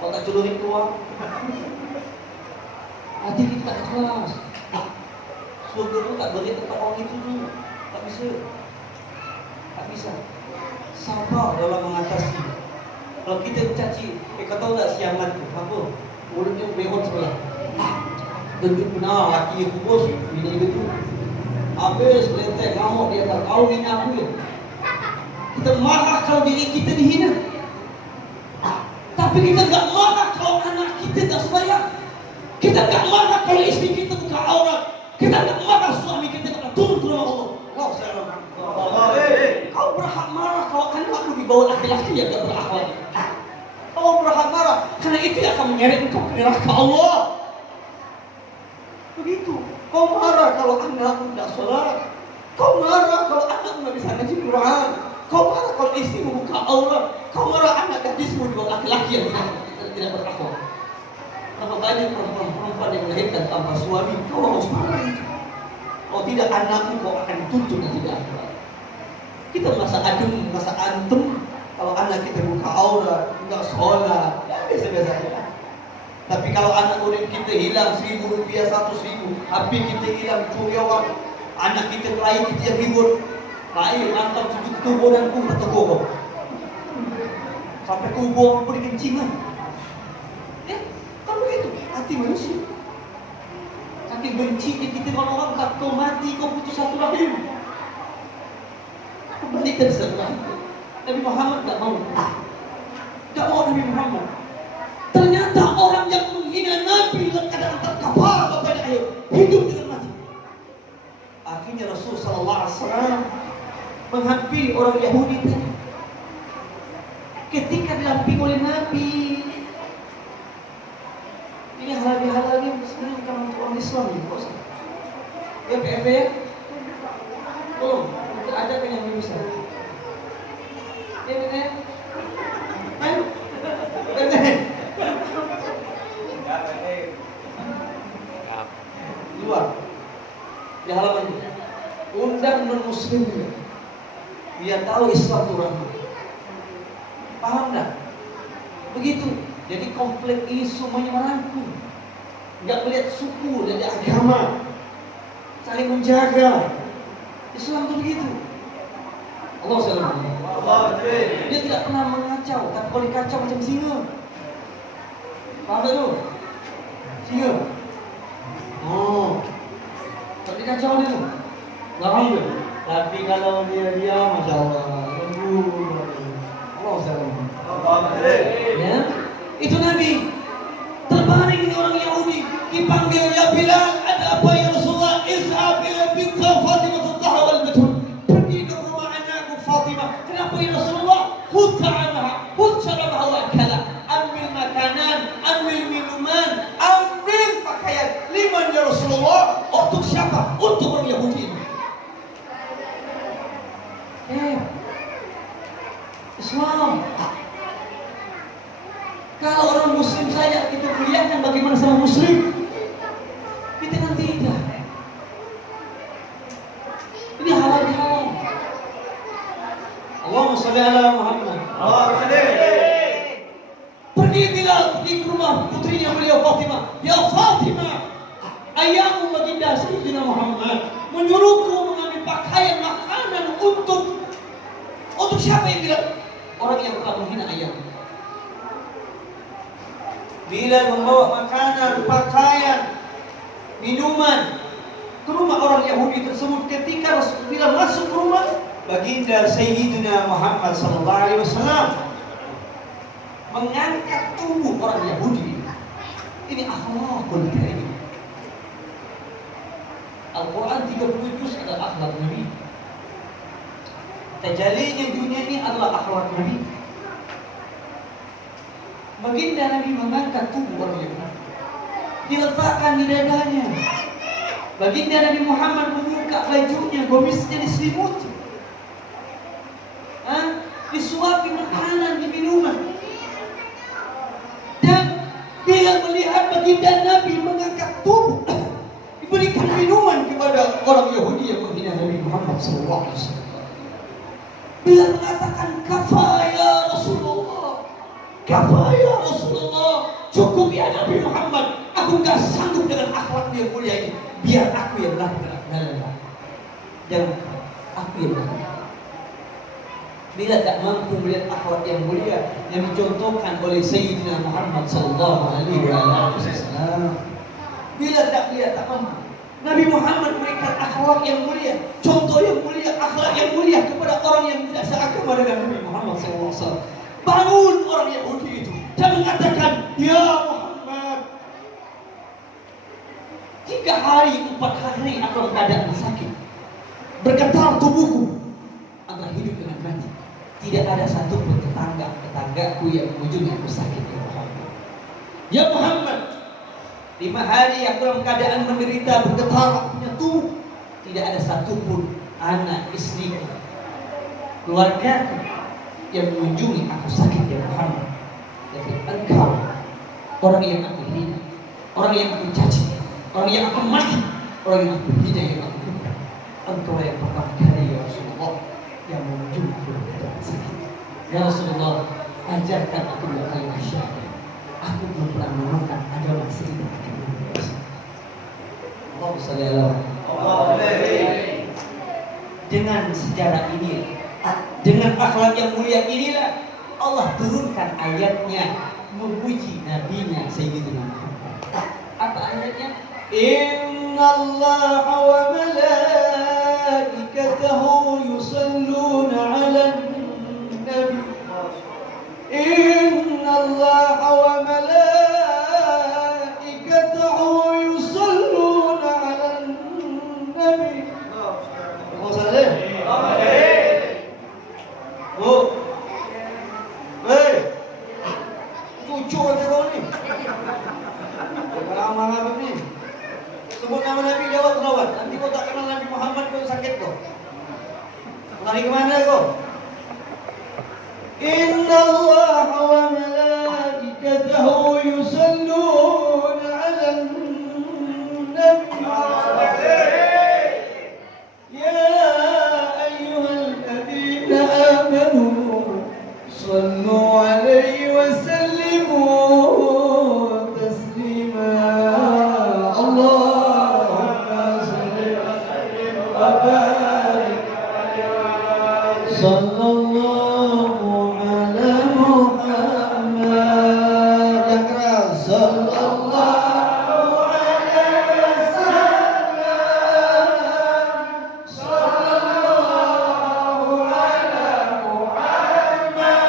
kalau tak celurit keluar, hati kita tak ikhlas. Surga tu tak boleh tempat orang itu tu, tak bisa, tak bisa. Sabar dalam mengatasi. Kalau kita mencaci, kau tahu tak siaman tu apa? Mulutnya behon sebelah. Tunjuk benar laki dia kubus, bini dia tu. Habis letek ngamuk dia tak tahu hina aku ya. Kita marah kalau diri kita dihina. Tapi kita tak marah kalau anak kita tak sembahyang. Kita tak marah kalau isteri kita buka aurat. Kita tak marah suami kita tak turun ke rumah Allah. Allah saya kau berhak marah kalau anakmu dibawa laki-laki yang tak berakhlak. Kau berhak marah karena itu yang akan menyeret engkau ke neraka Allah. Begitu. Kau marah kalau anakmu tidak sholat. Kau marah kalau anakmu tidak bisa ngaji Quran. Kau marah kalau istrimu buka aurat. Kau marah anak gadismu dibawa laki-laki yang tidak berakhlak. Berapa banyak perempuan yang melahirkan tanpa suami. Kau harus marah. Kalau tidak anakmu kau akan dituntut dan tidak akhlak. Kita merasa adem, merasa antem. Kalau anak kita buka aurat, tidak sholat, ya biasa-biasa aja. Tapi kalau anak murid kita hilang 1.000 rupiah, 100.000, habis kita hilang curi orang, anak kita lain kita yang ribut, lain antam sujud kubur dan kubur tegur, sampai kubur pun dikencing lah. Ya, kan begitu hati manusia. Saking benci kita kalau orang kata kau mati, kau putus satu rahim. Kembalikan setelah itu. Nabi Muhammad tak mau. Tak mau Nabi Muhammad. Ternyata orang yang menghina Nabi dalam keadaan terkapar pada air hidup dengan mati. Akhirnya Rasul Sallallahu Alaihi Wasallam menghampiri orang Yahudi tadi. Ketika dilampiri oleh Nabi, ini halal ini sebenarnya bukan untuk orang Islam ya, bos. Ya PFP ya. Belum, ada kan yang bisa. Ya benar. Ayo. Luar di halaman ini undang non-muslim dia tahu Islam itu rahmat. Paham tak? Begitu. Jadi komplek ini semuanya merangkum. Enggak melihat suku dan agama, saling menjaga. Islam itu begitu. Allah SWT. Dia tidak pernah mengacau. Tapi kalau dikacau macam singa. Paham tak tu? Singa. Oh, tapi kacau dia tu. Lama tu. Tapi kalau dia Masya Allah, lembut. Allah SWT. Ya, itu Nabi. Terbaring ini orang Yahudi. Dipanggil, ya Bilal, ada apa ya Rasulullah? Izhab ila binti Fatimah al-Zahra wal-Batul. Pergi ke rumah anakku Fatimah. Kenapa ya Rasulullah? Hutta anha, hutta anha wa kala. Ambil makanan, ambil minuman, ambil pakaian. Liman ya Rasulullah? Untuk siapa? Untuk orang Yahudi. Islam. Kalau orang Muslim saja kita perlihatkan bagaimana sama Muslim, kita kan tidak. Ini halal bihalal. Allahumma shalli ala Muhammad. Pergi Bilal ke rumah putrinya beliau Fatimah. Ya Fatimah, ayahmu baginda Sayyidina Muhammad menyuruhku mengambil pakaian makanan untuk siapa yang bilang? Orang yang telah menghina ayahmu. Bilal membawa makanan, pakaian, minuman ke rumah orang Yahudi tersebut. Ketika Bilal masuk ke rumah baginda Sayyidina Muhammad sallallahu alaihi wasallam mengangkat tubuh orang Yahudi. Ini akhlakul karim. Al-Quran 30 juz adalah akhlak Nabi. Tajallinya dunia ini adalah akhlak Nabi. Baginda Nabi mengangkat tubuh orang Yahudi, diletakkan di dadanya. Baginda Nabi Muhammad membuka bajunya, gomisnya diselimuti. Disuapi makanan, minuman. Dan bila melihat baginda Nabi mengangkat tubuh, diberikan minuman kepada orang Yahudi yang menghina Nabi Muhammad SAW. Bila mengatakan kafaya Rasulullah, kafaya Rasulullah, cukup ya Nabi Muhammad, aku gak sanggup dengan akhlak yang mulia ini, biar aku yang lakukan. Jangan, aku yang lakukan. Bila tak mampu melihat akhlak yang mulia yang dicontohkan oleh Sayyidina Muhammad sallallahu alaihi wasallam, bila tak lihat, tak mampu. Nabi Muhammad memberikan akhlak yang mulia, contoh yang mulia, akhlak yang mulia kepada orang yang tidak seagama dengan Nabi Muhammad sallallahu alaihi wasallam. Bangun orang Yahudi itu dan mengatakan, ya Muhammad, 3 hari 4 hari aku keadaan sakit, bergetar tubuhku antara hidup dengan mati. Tidak ada satupun tetanggaku yang mengunjungi aku sakit, ya Muhammad. Ya Muhammad, 5 hari aku dalam keadaan menderita, bergetar aku punya tubuh. Tidak ada satupun anak, istriku, keluarga yang mengunjungi aku sakit, ya Muhammad. Tapi engkau, orang yang aku hina, orang yang aku caci, orang yang aku mati, orang yang aku hina, yang aku bukan, engkau yang pertama kali, ya Rasulullah, yang mengunjungi aku sakit. Ya Rasulullah, ajarkan aku kalimat syahadat. Aku belum pernah menemukan agama seperti ini. Allahumma shalli ala Muhammad. Dengan sejarah ini, dengan akhlak yang mulia inilah Allah turunkan ayatnya memuji nabinya Sayyidina Muhammad. Apa ayatnya? Innallaha wa malaikatahu yusalluna 'alan nabi. Innallaha wa malaikatahu yusalluna 'alan nabi. Allahumma shalli. Oh. Hei. Cucu kau ni. Kalau amal apa ni? Sebut nama Nabi, jawab selawat. Nanti kau tak kenal Nabi Muhammad, kau sakit kau. Lari ke mana kau? Innallaha wa malaikatahu yusalluna 'alan nabi. Ya ayyuhalladzina amanu sallu 'alaihi wa sallimu taslima. Allahumma shalli wa sallim wa barik sallallahu ala Muhammad. Yang keras, sallallahu alaihi wasallam, sallallahu ala Muhammad,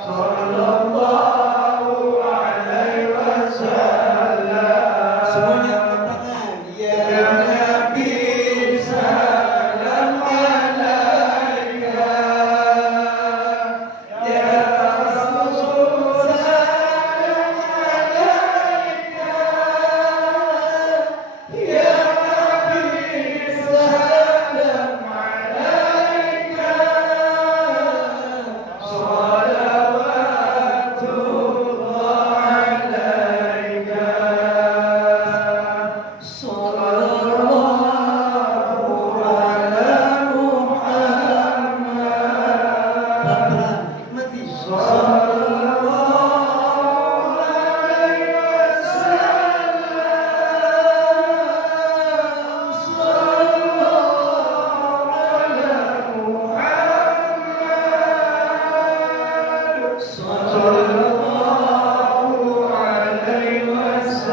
sallallahu alaihi wasallam. Semuanya angkat tangan. Ya Nabi, salam alaika. Ya Rasul, salam alaika. Ya Nabi, salam alaika. Salawatullah alaika. Sallallahu ala Muhammad. Pelan-pelan, nikmati. Sallallahu alaihi wasallam. Sallallahu ala Muhammad. Sallallahu alaihi wasallam.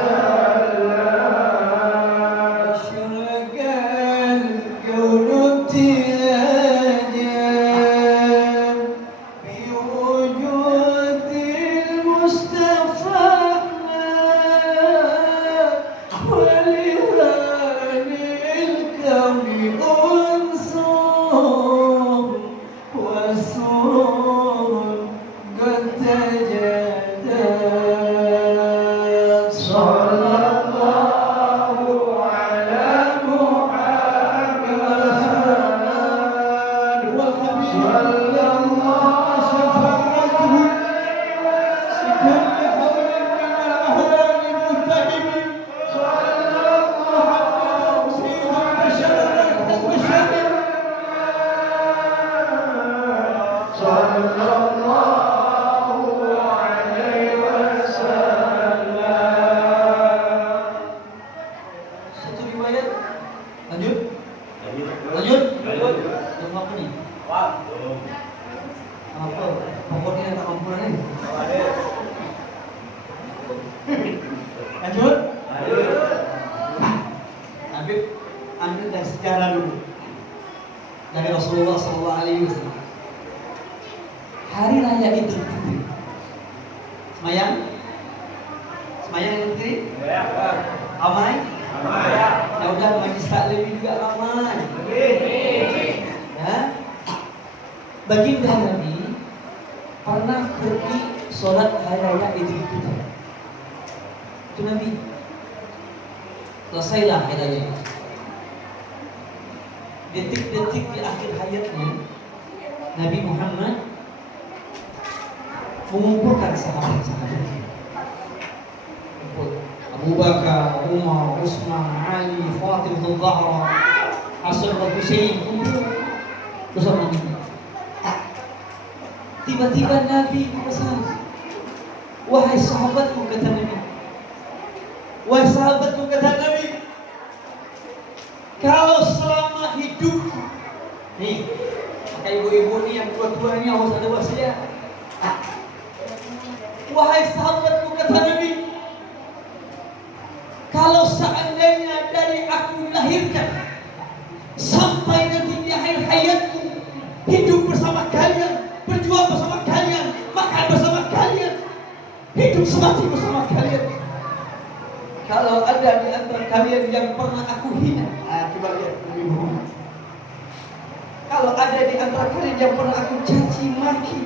Syurgan kaunu tiada biwujudil Mustafa walihanil kami unsur wasun qad Rasulullah SAW. Hari Raya Idul Fitri. Semayang? Semayang Idul Fitri? Ramai? Ya udah majlis taklim juga ramai. Ya. Baginda Nabi pernah pergi sholat hari raya Idul Fitri. Itu Nabi. Selesailah hari raya. Detik-detik di akhir hayatnya, Nabi Muhammad mengumpulkan sahabat-sahabatnya. Abu Bakar, Umar, Utsman, Ali, Fatimah Zahra, Hasan dan Husain bersama Nabi. Tiba-tiba Nabi berpesan, wahai sahabatku, kata Nabi, wahai sahabatku, kata Nabi, kalau selama hidup, nih, maka ibu-ibu nih yang tua-tua ini harus ada wasiat. Wahai sahabatku, kata Nabi, kalau seandainya dari aku dilahirkan sampai nanti di akhir hayatku, hidup bersama kalian, berjuang bersama kalian, makan bersama kalian, hidup semati bersama kalian. Kalau ada di antara kalian yang pernah aku hina, coba lihat ibu. Kalau ada di antara kalian yang pernah aku caci maki,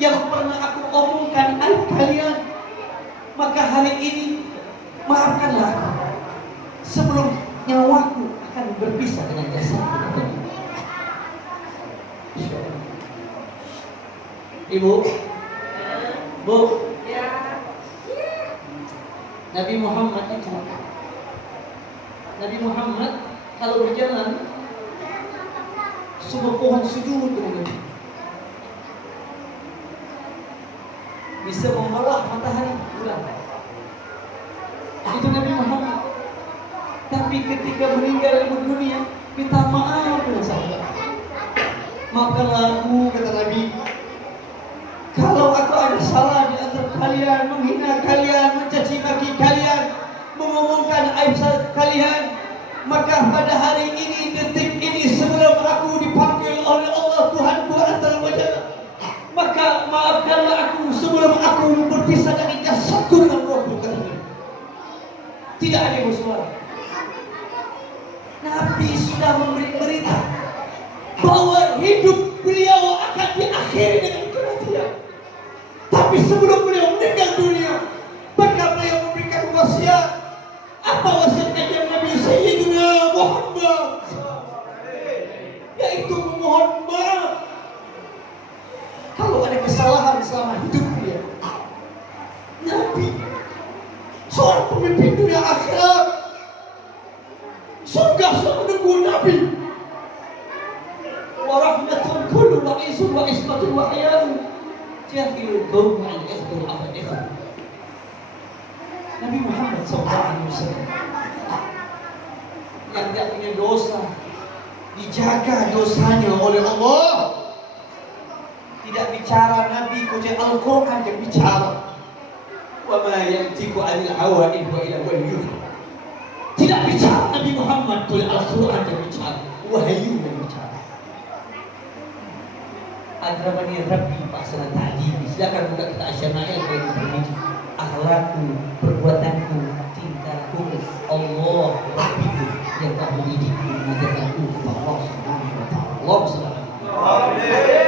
yang pernah aku omongkan aib kalian, maka hari ini maafkanlah aku sebelum nyawaku akan berpisah dengan jasadku. Ibu, Bu, Nabi Muhammad itu, Nabi Muhammad kalau berjalan semua pohon sujud dengan Nabi. Bisa membelah matahari bulan. Itu Nabi Muhammad. Tapi ketika meninggal di dunia, minta maaf dengan sahabat. Maafkanlah aku, kata Nabi. Kalau aku ada salah di antara kalian, menghina kalian, mencaci maki kalian, mengomongkan aib kalian, maka pada hari ini, detik ini, sebelum aku dipanggil oleh Allah Tuhanku antara wajah, maka maafkanlah aku sebelum aku berpisah dari jasadku dengan rohku, kata Nabi. Tidak ada yang bersuara. Nabi sudah memberi berita bahwa hidup beliau akan diakhiri dengan kematian. Tapi sebelum beliau meninggal dunia, maka beliau memberikan wasiat. Apa wasiatnya yang Nabi Sayyidina Muhammad? Yaitu memohon maaf kalau ada kesalahan selama hidup dia. Nabi, seorang pemimpin dunia akhirat, surga sudah menunggu Nabi. Wa rahmatun kullu wa isun wa ismatun wa hayatun jahilul qawm an ikhtul abad ikhtul. Nabi Muhammad SAW yang tidak punya dosa, dijaga dosanya oleh Allah. Tidak bicara Nabi, kujai Al-Quran yang bicara. Wa ma yantiqu 'anil hawa in huwa illa wahyun. Tidak bicara Nabi Muhammad, kujai Al-Quran yang bicara, wahyu yang bicara. Adramani Rabbi Paksana Ta'jibi. Silakan buka kita Asyama'il kalau ingin berbiji. Akhlakku, perbuatanku, cintaku, Allah Rabbiku yang telah mendidikku, mengajarkanku kepada Allah Subhanahu wa Ta'ala. Allah Subhanahu wa Ta'ala.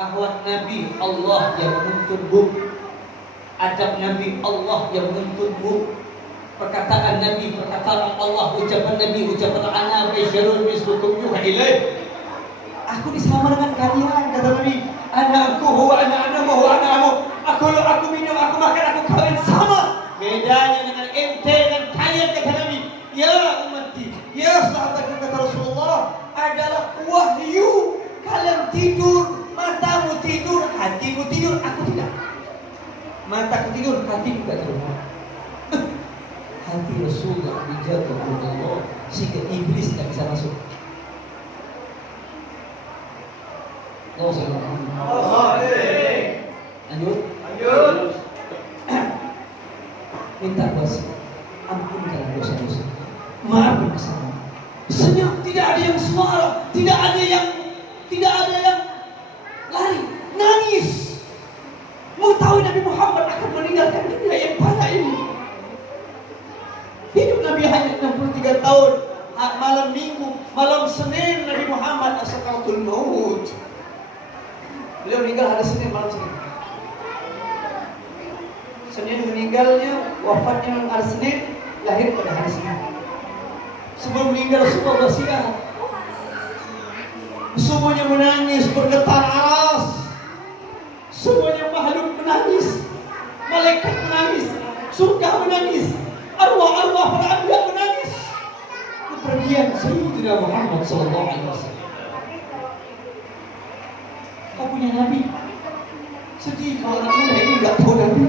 Akhlak Nabi, Allah yang menuntunmu. Adab Nabi, Allah yang menuntunmu. Perkataan Nabi, perkataan Allah. Ucapan Nabi, ucapan ana bisyarul mislukum yuha ilaih. Aku disama dengan kalian, kata Nabi. Anakku, huwa anak, huwa anakmu. Aku minum, aku makan, aku kawin sama. Bedanya dengan ente dan kalian, kata Nabi. Ya ummati, ya sahabatku, kata Rasulullah, adalah wahyu. Kalian tidur, matamu tidur, hatimu tidur, aku tidak. Mataku tidur, hatiku tidak tidur. Hati Rasulullah dijaga oleh Allah sehingga iblis tidak bisa masuk. Lanjut. Minta dosa, ampunkan dosa-dosa, maafkan kesalahan. Senyap, tidak ada yang suara. mengetahui Nabi Muhammad akan meninggalkan dunia yang fana ini. Hidup Nabi hanya 63 tahun. Malam Minggu, malam Senin Nabi Muhammad sakaratul maut. Beliau meninggal hari Senin, malam Senin. Senin meninggalnya, wafatnya hari Senin, lahir pada hari Senin. Sebelum meninggal semua bersiar. Semuanya menangis, bergetar aras. Semuanya makhluk menangis. Malaikat menangis, surga menangis, arwah-arwah para anbiya menangis. Kepergian Sayyidina Muhammad sallallahu alaihi wasallam. Kau punya Nabi? Sedih kalau anak muda ini enggak tahu Nabi.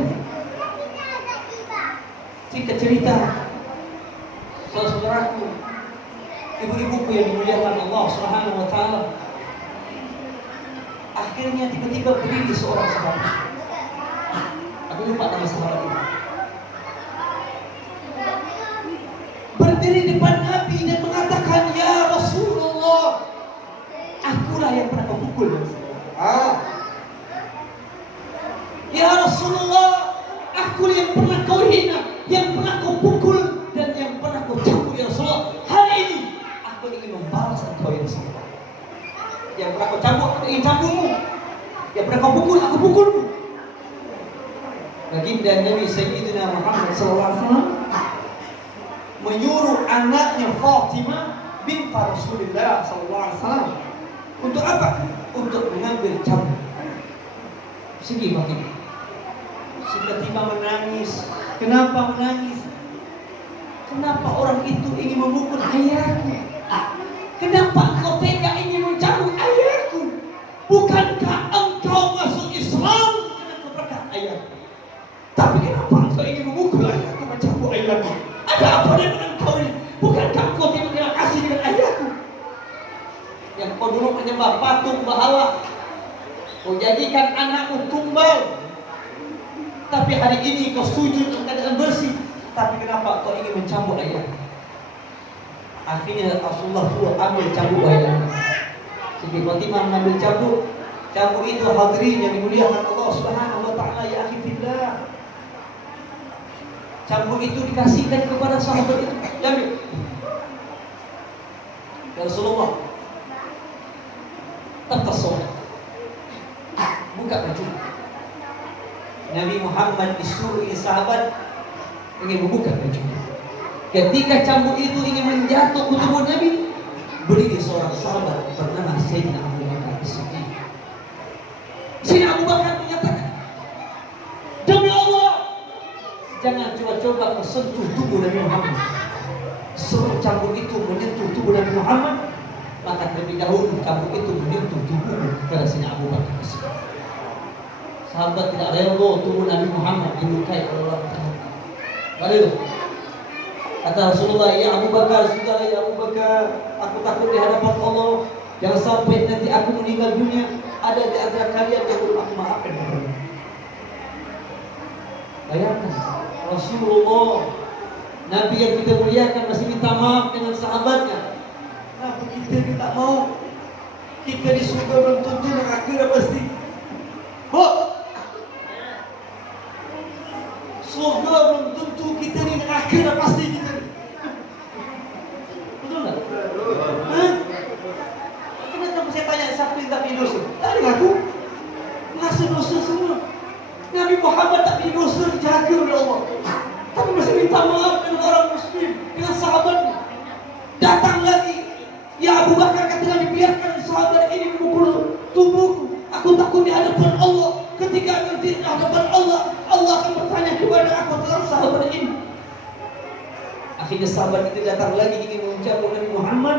Singkat cerita, saudaraku, ibu-ibuku yang dimuliakan Allah Subhanahu wa taala. Akhirnya tiba-tiba berdiri seorang sahabat. Aku lupa nama sahabat itu. Berdiri depan Nabi dan mengatakan, "Ya Rasulullah, akulah yang pernah kau pukul." Ya Rasulullah, akulah yang pernah kau hina, yang pernah kau pukul, dan yang pernah kau cambuk. Ya Rasulullah, hari ini aku ingin membalas engkau ya Rasulullah. Yang pernah kau cambuk, aku ingin cambukmu. Yang pernah kau pukul, aku pukulmu. Baginda Nabi Sayyidina Muhammad SAW menyuruh anaknya Fatimah binti Rasulullah SAW untuk apa? Untuk mengambil cambuk. Segi Fatimah. Tiba-tiba menangis. Kenapa menangis? Kenapa orang itu ingin memukul ayahku? Kenapa engkau tega ingin mencambuk ayahku? Bukankah engkau masuk Islam karena keberkahan ayahku? Tapi kenapa engkau ingin memukul ayahku, mencambuk ayahku? Ada apa dengan engkau ini? Bukankah engkau tidak terima kasih dengan ayahku? Yang kau dulu menyembah patung berhala, kau jadikan anakmu tumbal. Tapi hari ini kau sujud dalam keadaan bersih. Tapi kenapa kau ingin mencambuk ayah? Akhirnya Rasulullah suruh ambil cambuk ayah. Siti Fatimah mengambil cambuk. Cambuk itu hadirin yang dimuliakan Allah Subhanahu wa taala, ya akhi fillah. Cambuk itu dikasihkan kepada sahabat itu. Ambil. Ya Rasulullah, tertasawuf. Buka baju. Nabi Muhammad disuruh sahabat ingin membuka baju. Ketika cambuk itu ingin menjatuh ke tubuh Nabi, berdiri seorang sahabat bernama Sayyidina Abu Bakar As-Siddiq. Sayyidina Abu Bakar menyatakan, "Demi Allah, jangan coba-coba kau sentuh tubuh Nabi Muhammad." Sebelum cambuk itu menyentuh tubuh Nabi Muhammad, maka terlebih dahulu cambuk itu menyentuh tubuh kepada Sayyidina Abu Bakar As-Siddiq. Sahabat tidak rela tubuh Nabi Muhammad dilukai oleh Allah Taala. Lalu kata Rasulullah, "Ya Abu Bakar, sudahlah ya Abu Bakar, aku takut di hadapan Allah. Jangan sampai nanti aku meninggal dunia, ada di antara kalian yang belum aku maafkan." Bayangkan, Rasulullah, Nabi yang kita muliakan masih minta maaf dengan sahabatnya. Kenapa kita tidak mau? Kita di surga belum tentu dan akhirnya pasti. Surga belum tentu kita ni dan akhirnya pasti kita ni. Betul tak? Kenapa saya tanya siapa yang tak punya dosa? Tak ada aku. Rasa dosa semua. Nabi Muhammad tak punya dosa, dijaga oleh Allah. Tapi masih minta maaf dengan orang muslim, dengan sahabatnya. Datang lagi, "Ya Abu Bakar," kata Nabi, "biarkan sahabat ini memukul tubuhku. Aku takut di hadapan Allah. Ketika nanti di hadapan Allah, Allah akan bertanya kepada aku tentang sahabat ini." Akhirnya sahabat itu datang lagi ingin mengucapkan Nabi Muhammad.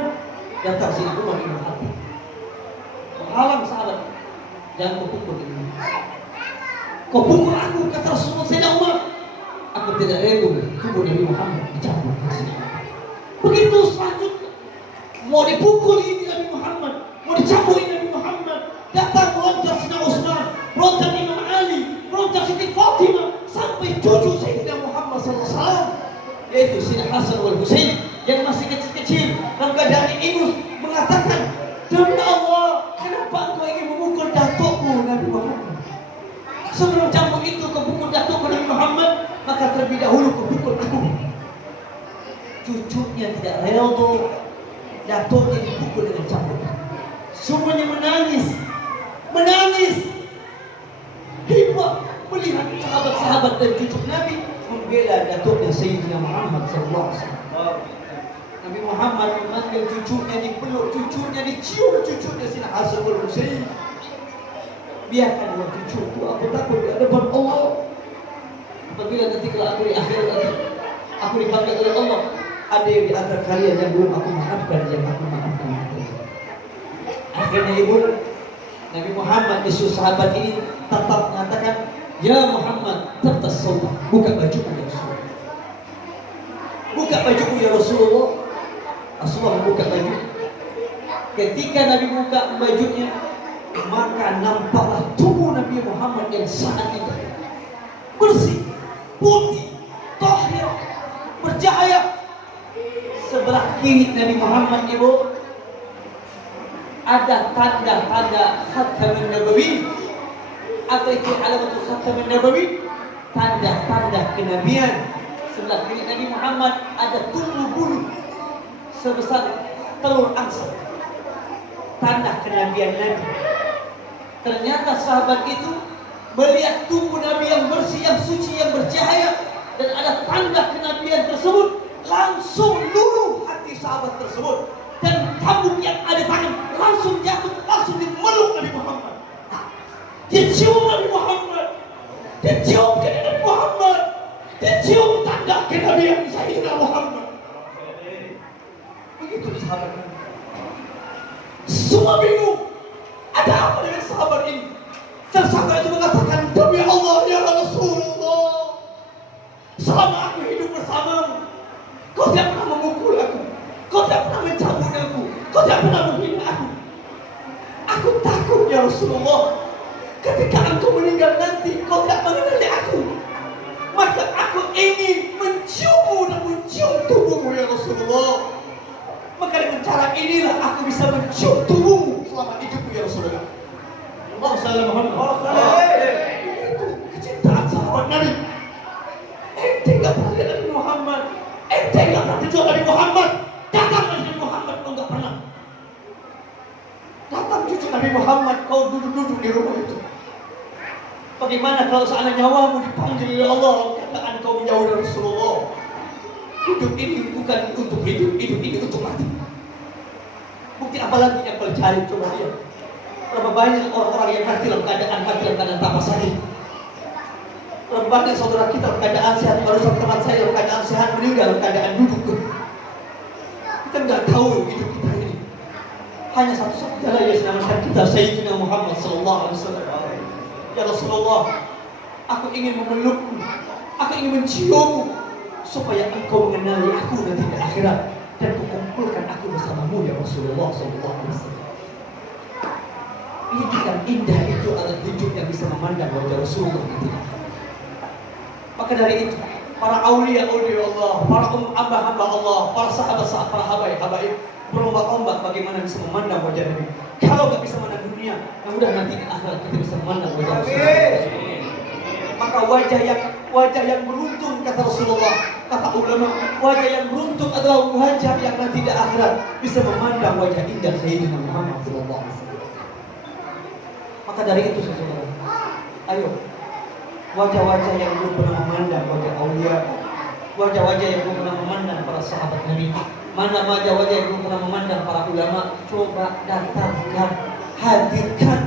Datang si Umar bin Khattab, menghalang sahabat. "Jangan kau pukul ini. Kau pukul aku," kata Rasulullah. Sayyidina Umar, "Aku tidak rela tubuh Nabi Muhammad dicambuk." Begitu selanjutnya, mau dipukul ini Nabi Muhammad, mau dicambuk ini Nabi Muhammad. Datang melontar Sayyidina Utsman, melontar Imam Ali, melontar Siti Fatimah, sampai cucu Sayyidina Muhammad SAW, yaitu Sayyidina Hasan wal Husain yang masih kecil-kecil dalam keadaan ingus, mengatakan, "Demi Allah, kenapa engkau ingin memukul datukmu Nabi Muhammad?" Sebelum cambuk maka terlebih dahulu kupukul aku. Cucunya tidak rela, datuknya dipukul dengan cambuk. Semuanya menangis, hebat melihat sahabat-sahabat dan cucu Nabi membela datuknya Sayyidina Muhammad SAW. Nabi Muhammad memanggil cucunya, dipeluk cucunya, dicium cucunya Sina Hasanul Husain. Biarkan buat cucuku, aku takut di hadapan Allah. Apabila nanti kalau aku di akhirat nanti aku dipanggil oleh Allah, ada yang di antara kalian yang belum aku maafkan, yang aku maafkan. Akhirnya ibu Nabi Muhammad disuruh sahabat ini tetap mengatakan, ya Muhammad, tabtas saubah, buka baju ya Rasulullah. Buka bajuku ya Rasulullah. Rasulullah membuka baju. Ketika Nabi buka bajunya, maka nampaklah tubuh Nabi Muhammad yang sangat indah, bersih, putih, tahir, bercahaya. Sebelah kiri Nabi Muhammad ibu ada tanda-tanda khatamin nabawi, atau itu alamatul khatamin nabawi, tanda-tanda kenabian. Sebelah kiri Nabi Muhammad ada tumbuh bulu sebesar telur angsa, tanda kenabian Nabi. Ternyata sahabat itu melihat tubuh Nabi yang bersih, yang suci, yang bercahaya, dan ada tanda kenabian tersebut, langsung luluh hati sahabat tersebut, dan cambuk yang ada tangan langsung jatuh, langsung dimeluk Nabi Muhammad. Dia cium Nabi Muhammad, dia cium Nabi Muhammad, dia cium tanda kenabian Sayyidina Muhammad. Begitu sahabat Nabi. Semua bingung, ada apa dengan sahabat ini? Tersangka itu mengatakan, demi Allah ya Rasulullah, selama aku hidup bersamamu, kau tidak pernah memukul aku, kau tidak pernah mencambuk aku, kau tidak pernah menghina aku. Aku takut ya Rasulullah, ketika engkau meninggal nanti, kau tidak mengenali aku. Maka aku ingin menciummu dan mencium tubuhmu ya Rasulullah. Maka dengan cara inilah aku bisa mencium tubuhmu selama hidupku ya Rasulullah. Allah Muhammad. Itu kecintaan sahabat Nabi. Ente gak pernah lihat Nabi Muhammad, ente gak pernah berjuang Nabi Muhammad, datang Nabi Muhammad kau gak pernah. Datang cucu Nabi Muhammad, kau duduk-duduk di rumah itu. Bagaimana kalau seandainya nyawamu dipanggil oleh Allah, keadaan kau menjauh dari Rasulullah? Hidup ini bukan untuk hidup, hidup ini untuk mati. Bukti apa lagi yang kau cari? Coba lihat. Berapa banyak orang-orang yang mati dalam keadaan tanpa sakit. Berapa banyak saudara kita dalam keadaan sehat, barusan teman saya dalam keadaan sehat meninggal dalam keadaan duduk. Kita nggak tahu hidup kita ini. Hanya satu-satunya yang diselamatkan kita, Sayyidina Muhammad SAW. Ya Rasulullah, aku ingin memelukmu, aku ingin menciummu, supaya engkau mengenali aku nanti di akhirat, dan kukumpulkan aku bersamamu ya Rasulullah SAW. Ini yang indah itu adalah hidup yang bisa memandang wajah Rasulullah nanti. Maka dari itu, para aulia Allah, para hamba-hamba Allah, para sahabat-sahabat, para habaib berombak-ombak bagaimana bisa memandang wajah Nabi. Kalau nggak bisa memandang dunia, yang mudah nanti di akhirat kita bisa memandang wajah Rasulullah. Maka wajah yang beruntung kata Rasulullah, kata ulama, wajah yang beruntung adalah wajah yang nanti di akhirat bisa memandang wajah indah Sayyidina Muhammad SAW. Maka dari itu saudara, ayo wajah-wajah yang belum pernah memandang wajah aulia, wajah-wajah yang belum pernah memandang para sahabat Nabi, mana wajah-wajah yang belum pernah memandang para ulama, coba datangkan, hadirkan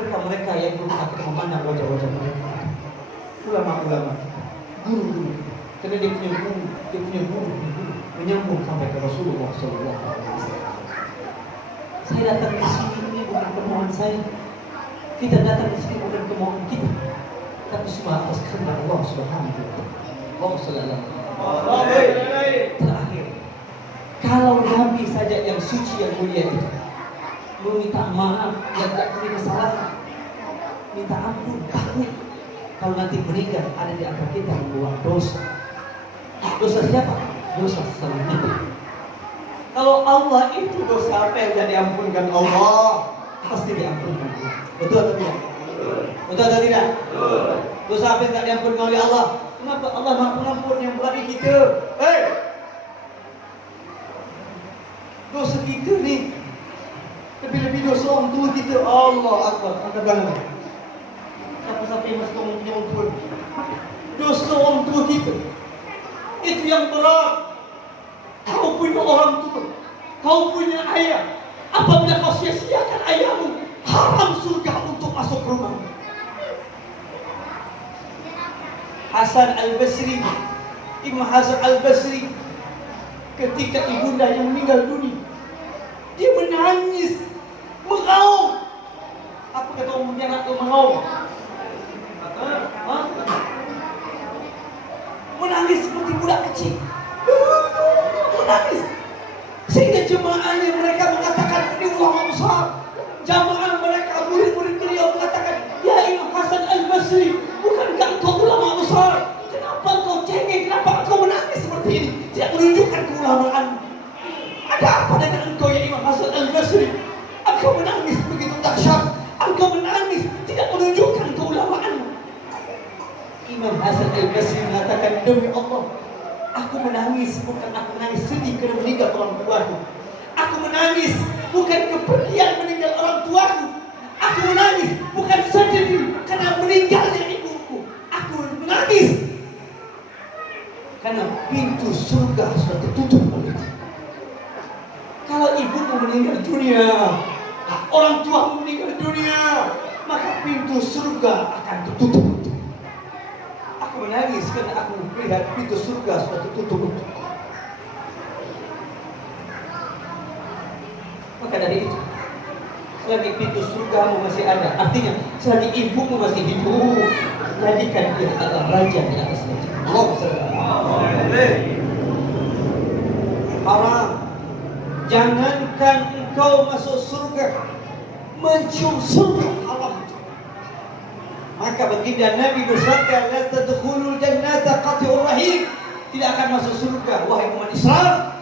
mereka-mereka yang belum pernah memandang wajah-wajah mereka. Ulama-ulama, guru-guru, karena dia punya guru menyambung sampai ke Rasulullah SAW. Saya datang di sini ini bukan kemauan saya. Kita datang di sini bukan kemauan kita, tapi semua atas kehendak Allah Subhanahu wa Ta'ala. Allah Subhanahu. Terakhir, kalau Nabi saja yang suci yang mulia itu meminta maaf yang tak punya kesalahan, minta ampun, takut kalau nanti meninggal ada di antara kita yang membuat dosa. Dosa siapa? Dosa sesama Nabi. Kalau Allah itu dosa apa yang tidak diampunkan Allah, pasti diampunkan Allah. Betul atau tidak? Betul atau tidak? Dosa apa yang tak diampuni oleh Allah? Kenapa Allah Maha Pengampun yang melalui kita? Dosa kita ni lebih-lebih dosa orang tua kita. Allah Akbar. Angkat tangan. Siapa-siapa yang masih kamu punya orang tua? Dosa orang tua kita itu yang berat. Kau punya orang tua, kau punya ayah. Apabila kau sia-siakan ayahmu, haram surga untuk masuk rumah. Hasan Al-Basri, Imam Hasan Al-Basri, ketika ibunda yang meninggal dunia, dia menangis, mengaum. Apa kata orang Pontianak tu mengaum? Menangis seperti budak kecil. Menangis. Sehingga jemaahnya mereka mengatakan, ini ulama besar. Jamaah mereka, murid-murid beliau mengatakan, ya Imam Hasan Al-Basri, bukankah engkau ulama besar? Kenapa engkau cengeng? Kenapa engkau menangis seperti ini? Tidak menunjukkan keulamaan. Ada apa dengan engkau ya Imam Hasan Al-Basri? Engkau menangis begitu dahsyat. Engkau menangis tidak menunjukkan keulamaan. Imam Hasan Al-Basri mengatakan, demi Allah, aku menangis bukan aku menangis sedih kerana meninggal orang tuaku. Aku menangis bukan kepergian meninggal orang tuaku. Aku menangis bukan sedih karena meninggalnya ibuku. Aku menangis karena pintu surga sudah tertutup bagiku. Kalau ibumu meninggal dunia, orang tuamu meninggal dunia, maka pintu surga akan tertutup untukmu. Aku menangis karena aku melihat pintu surga sudah tertutup untukku. Maka dari itu, selagi pintu surgamu masih ada, artinya selagi ibumu masih hidup, jadikan dia adalah raja di atas raja. Haram. Jangankan engkau masuk surga, mencium surga haram. Maka baginda Nabi bersabda, la tadkhulul jannata qati'ur rahim, tidak akan masuk surga wahai umat Islam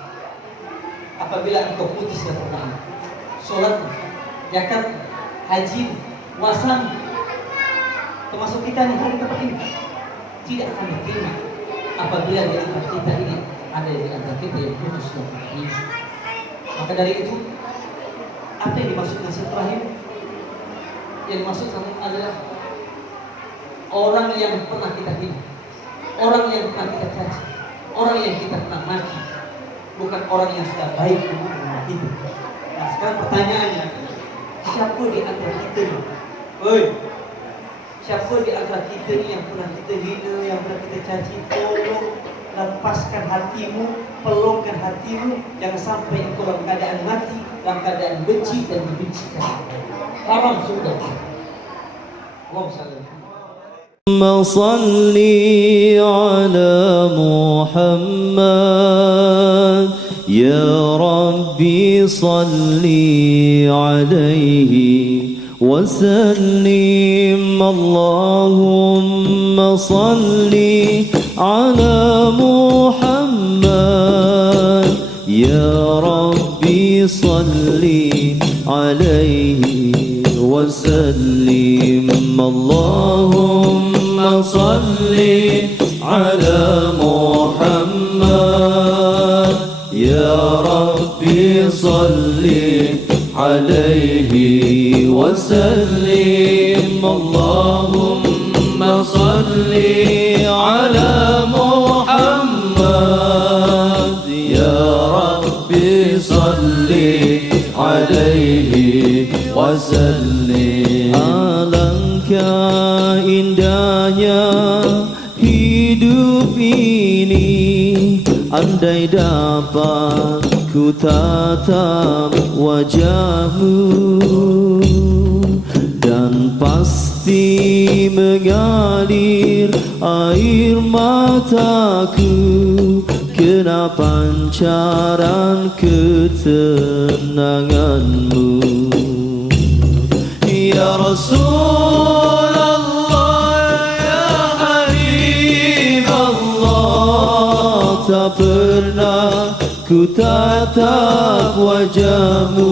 apabila engkau putus silaturahmi. Solat, zakat, haji, wasan, termasuk kita nih hari tempat ini, tidak akan diterima apabila di antara kita ini ada di antara kita yang putus silaturahmi. Maka dari itu, apa yang dimaksud dengan silaturahim? Yang dimaksud adalah orang yang pernah kita hina, orang yang pernah kita caci, orang yang kita pernah maki, bukan orang yang sudah baik dengan kita. Nah, sekarang pertanyaannya, siapa di antara kita ni? Siapa di antara kita ni yang pernah kita hina, yang pernah kita caci? Tolong lepaskan hatimu, pelongkan hatimu, jangan sampai engkau dalam keadaan mati, dalam keadaan benci dan dibencikan. Haram surga. Allahumma salli. اللهم صل على محمد يا ربي صل عليه وسلم اللهم صل على محمد يا ربي صل عليه وسلم اللهم صل على محمد يا ربي صل عليه وسلم اللهم صل على محمد يا ربي صل عليه wasallim. Alangkah indahnya hidup ini, andai dapat ku tatap wajahmu, dan pasti mengalir air mataku kena pancaran ketenanganmu. Ya Rasulullah, ya Habib Allah, tak pernah ku tatap wajahmu.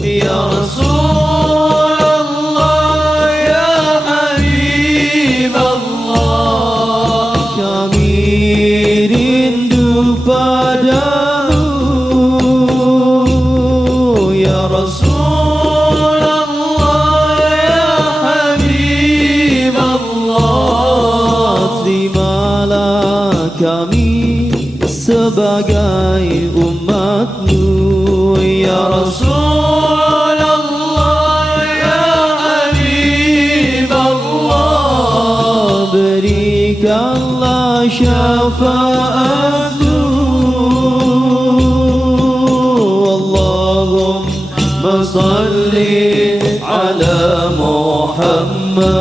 Ya Rasulullah, sebagai umatmu ya Rasulullah ya Habib Allah, berikanlah syafaatmu. Allahumma salli ala Muhammad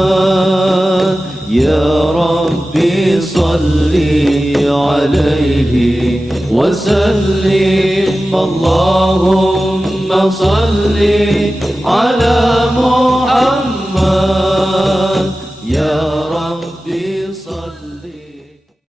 ya Rabbi salli alaihi wa sallim. Allahumma salli ala Muhammad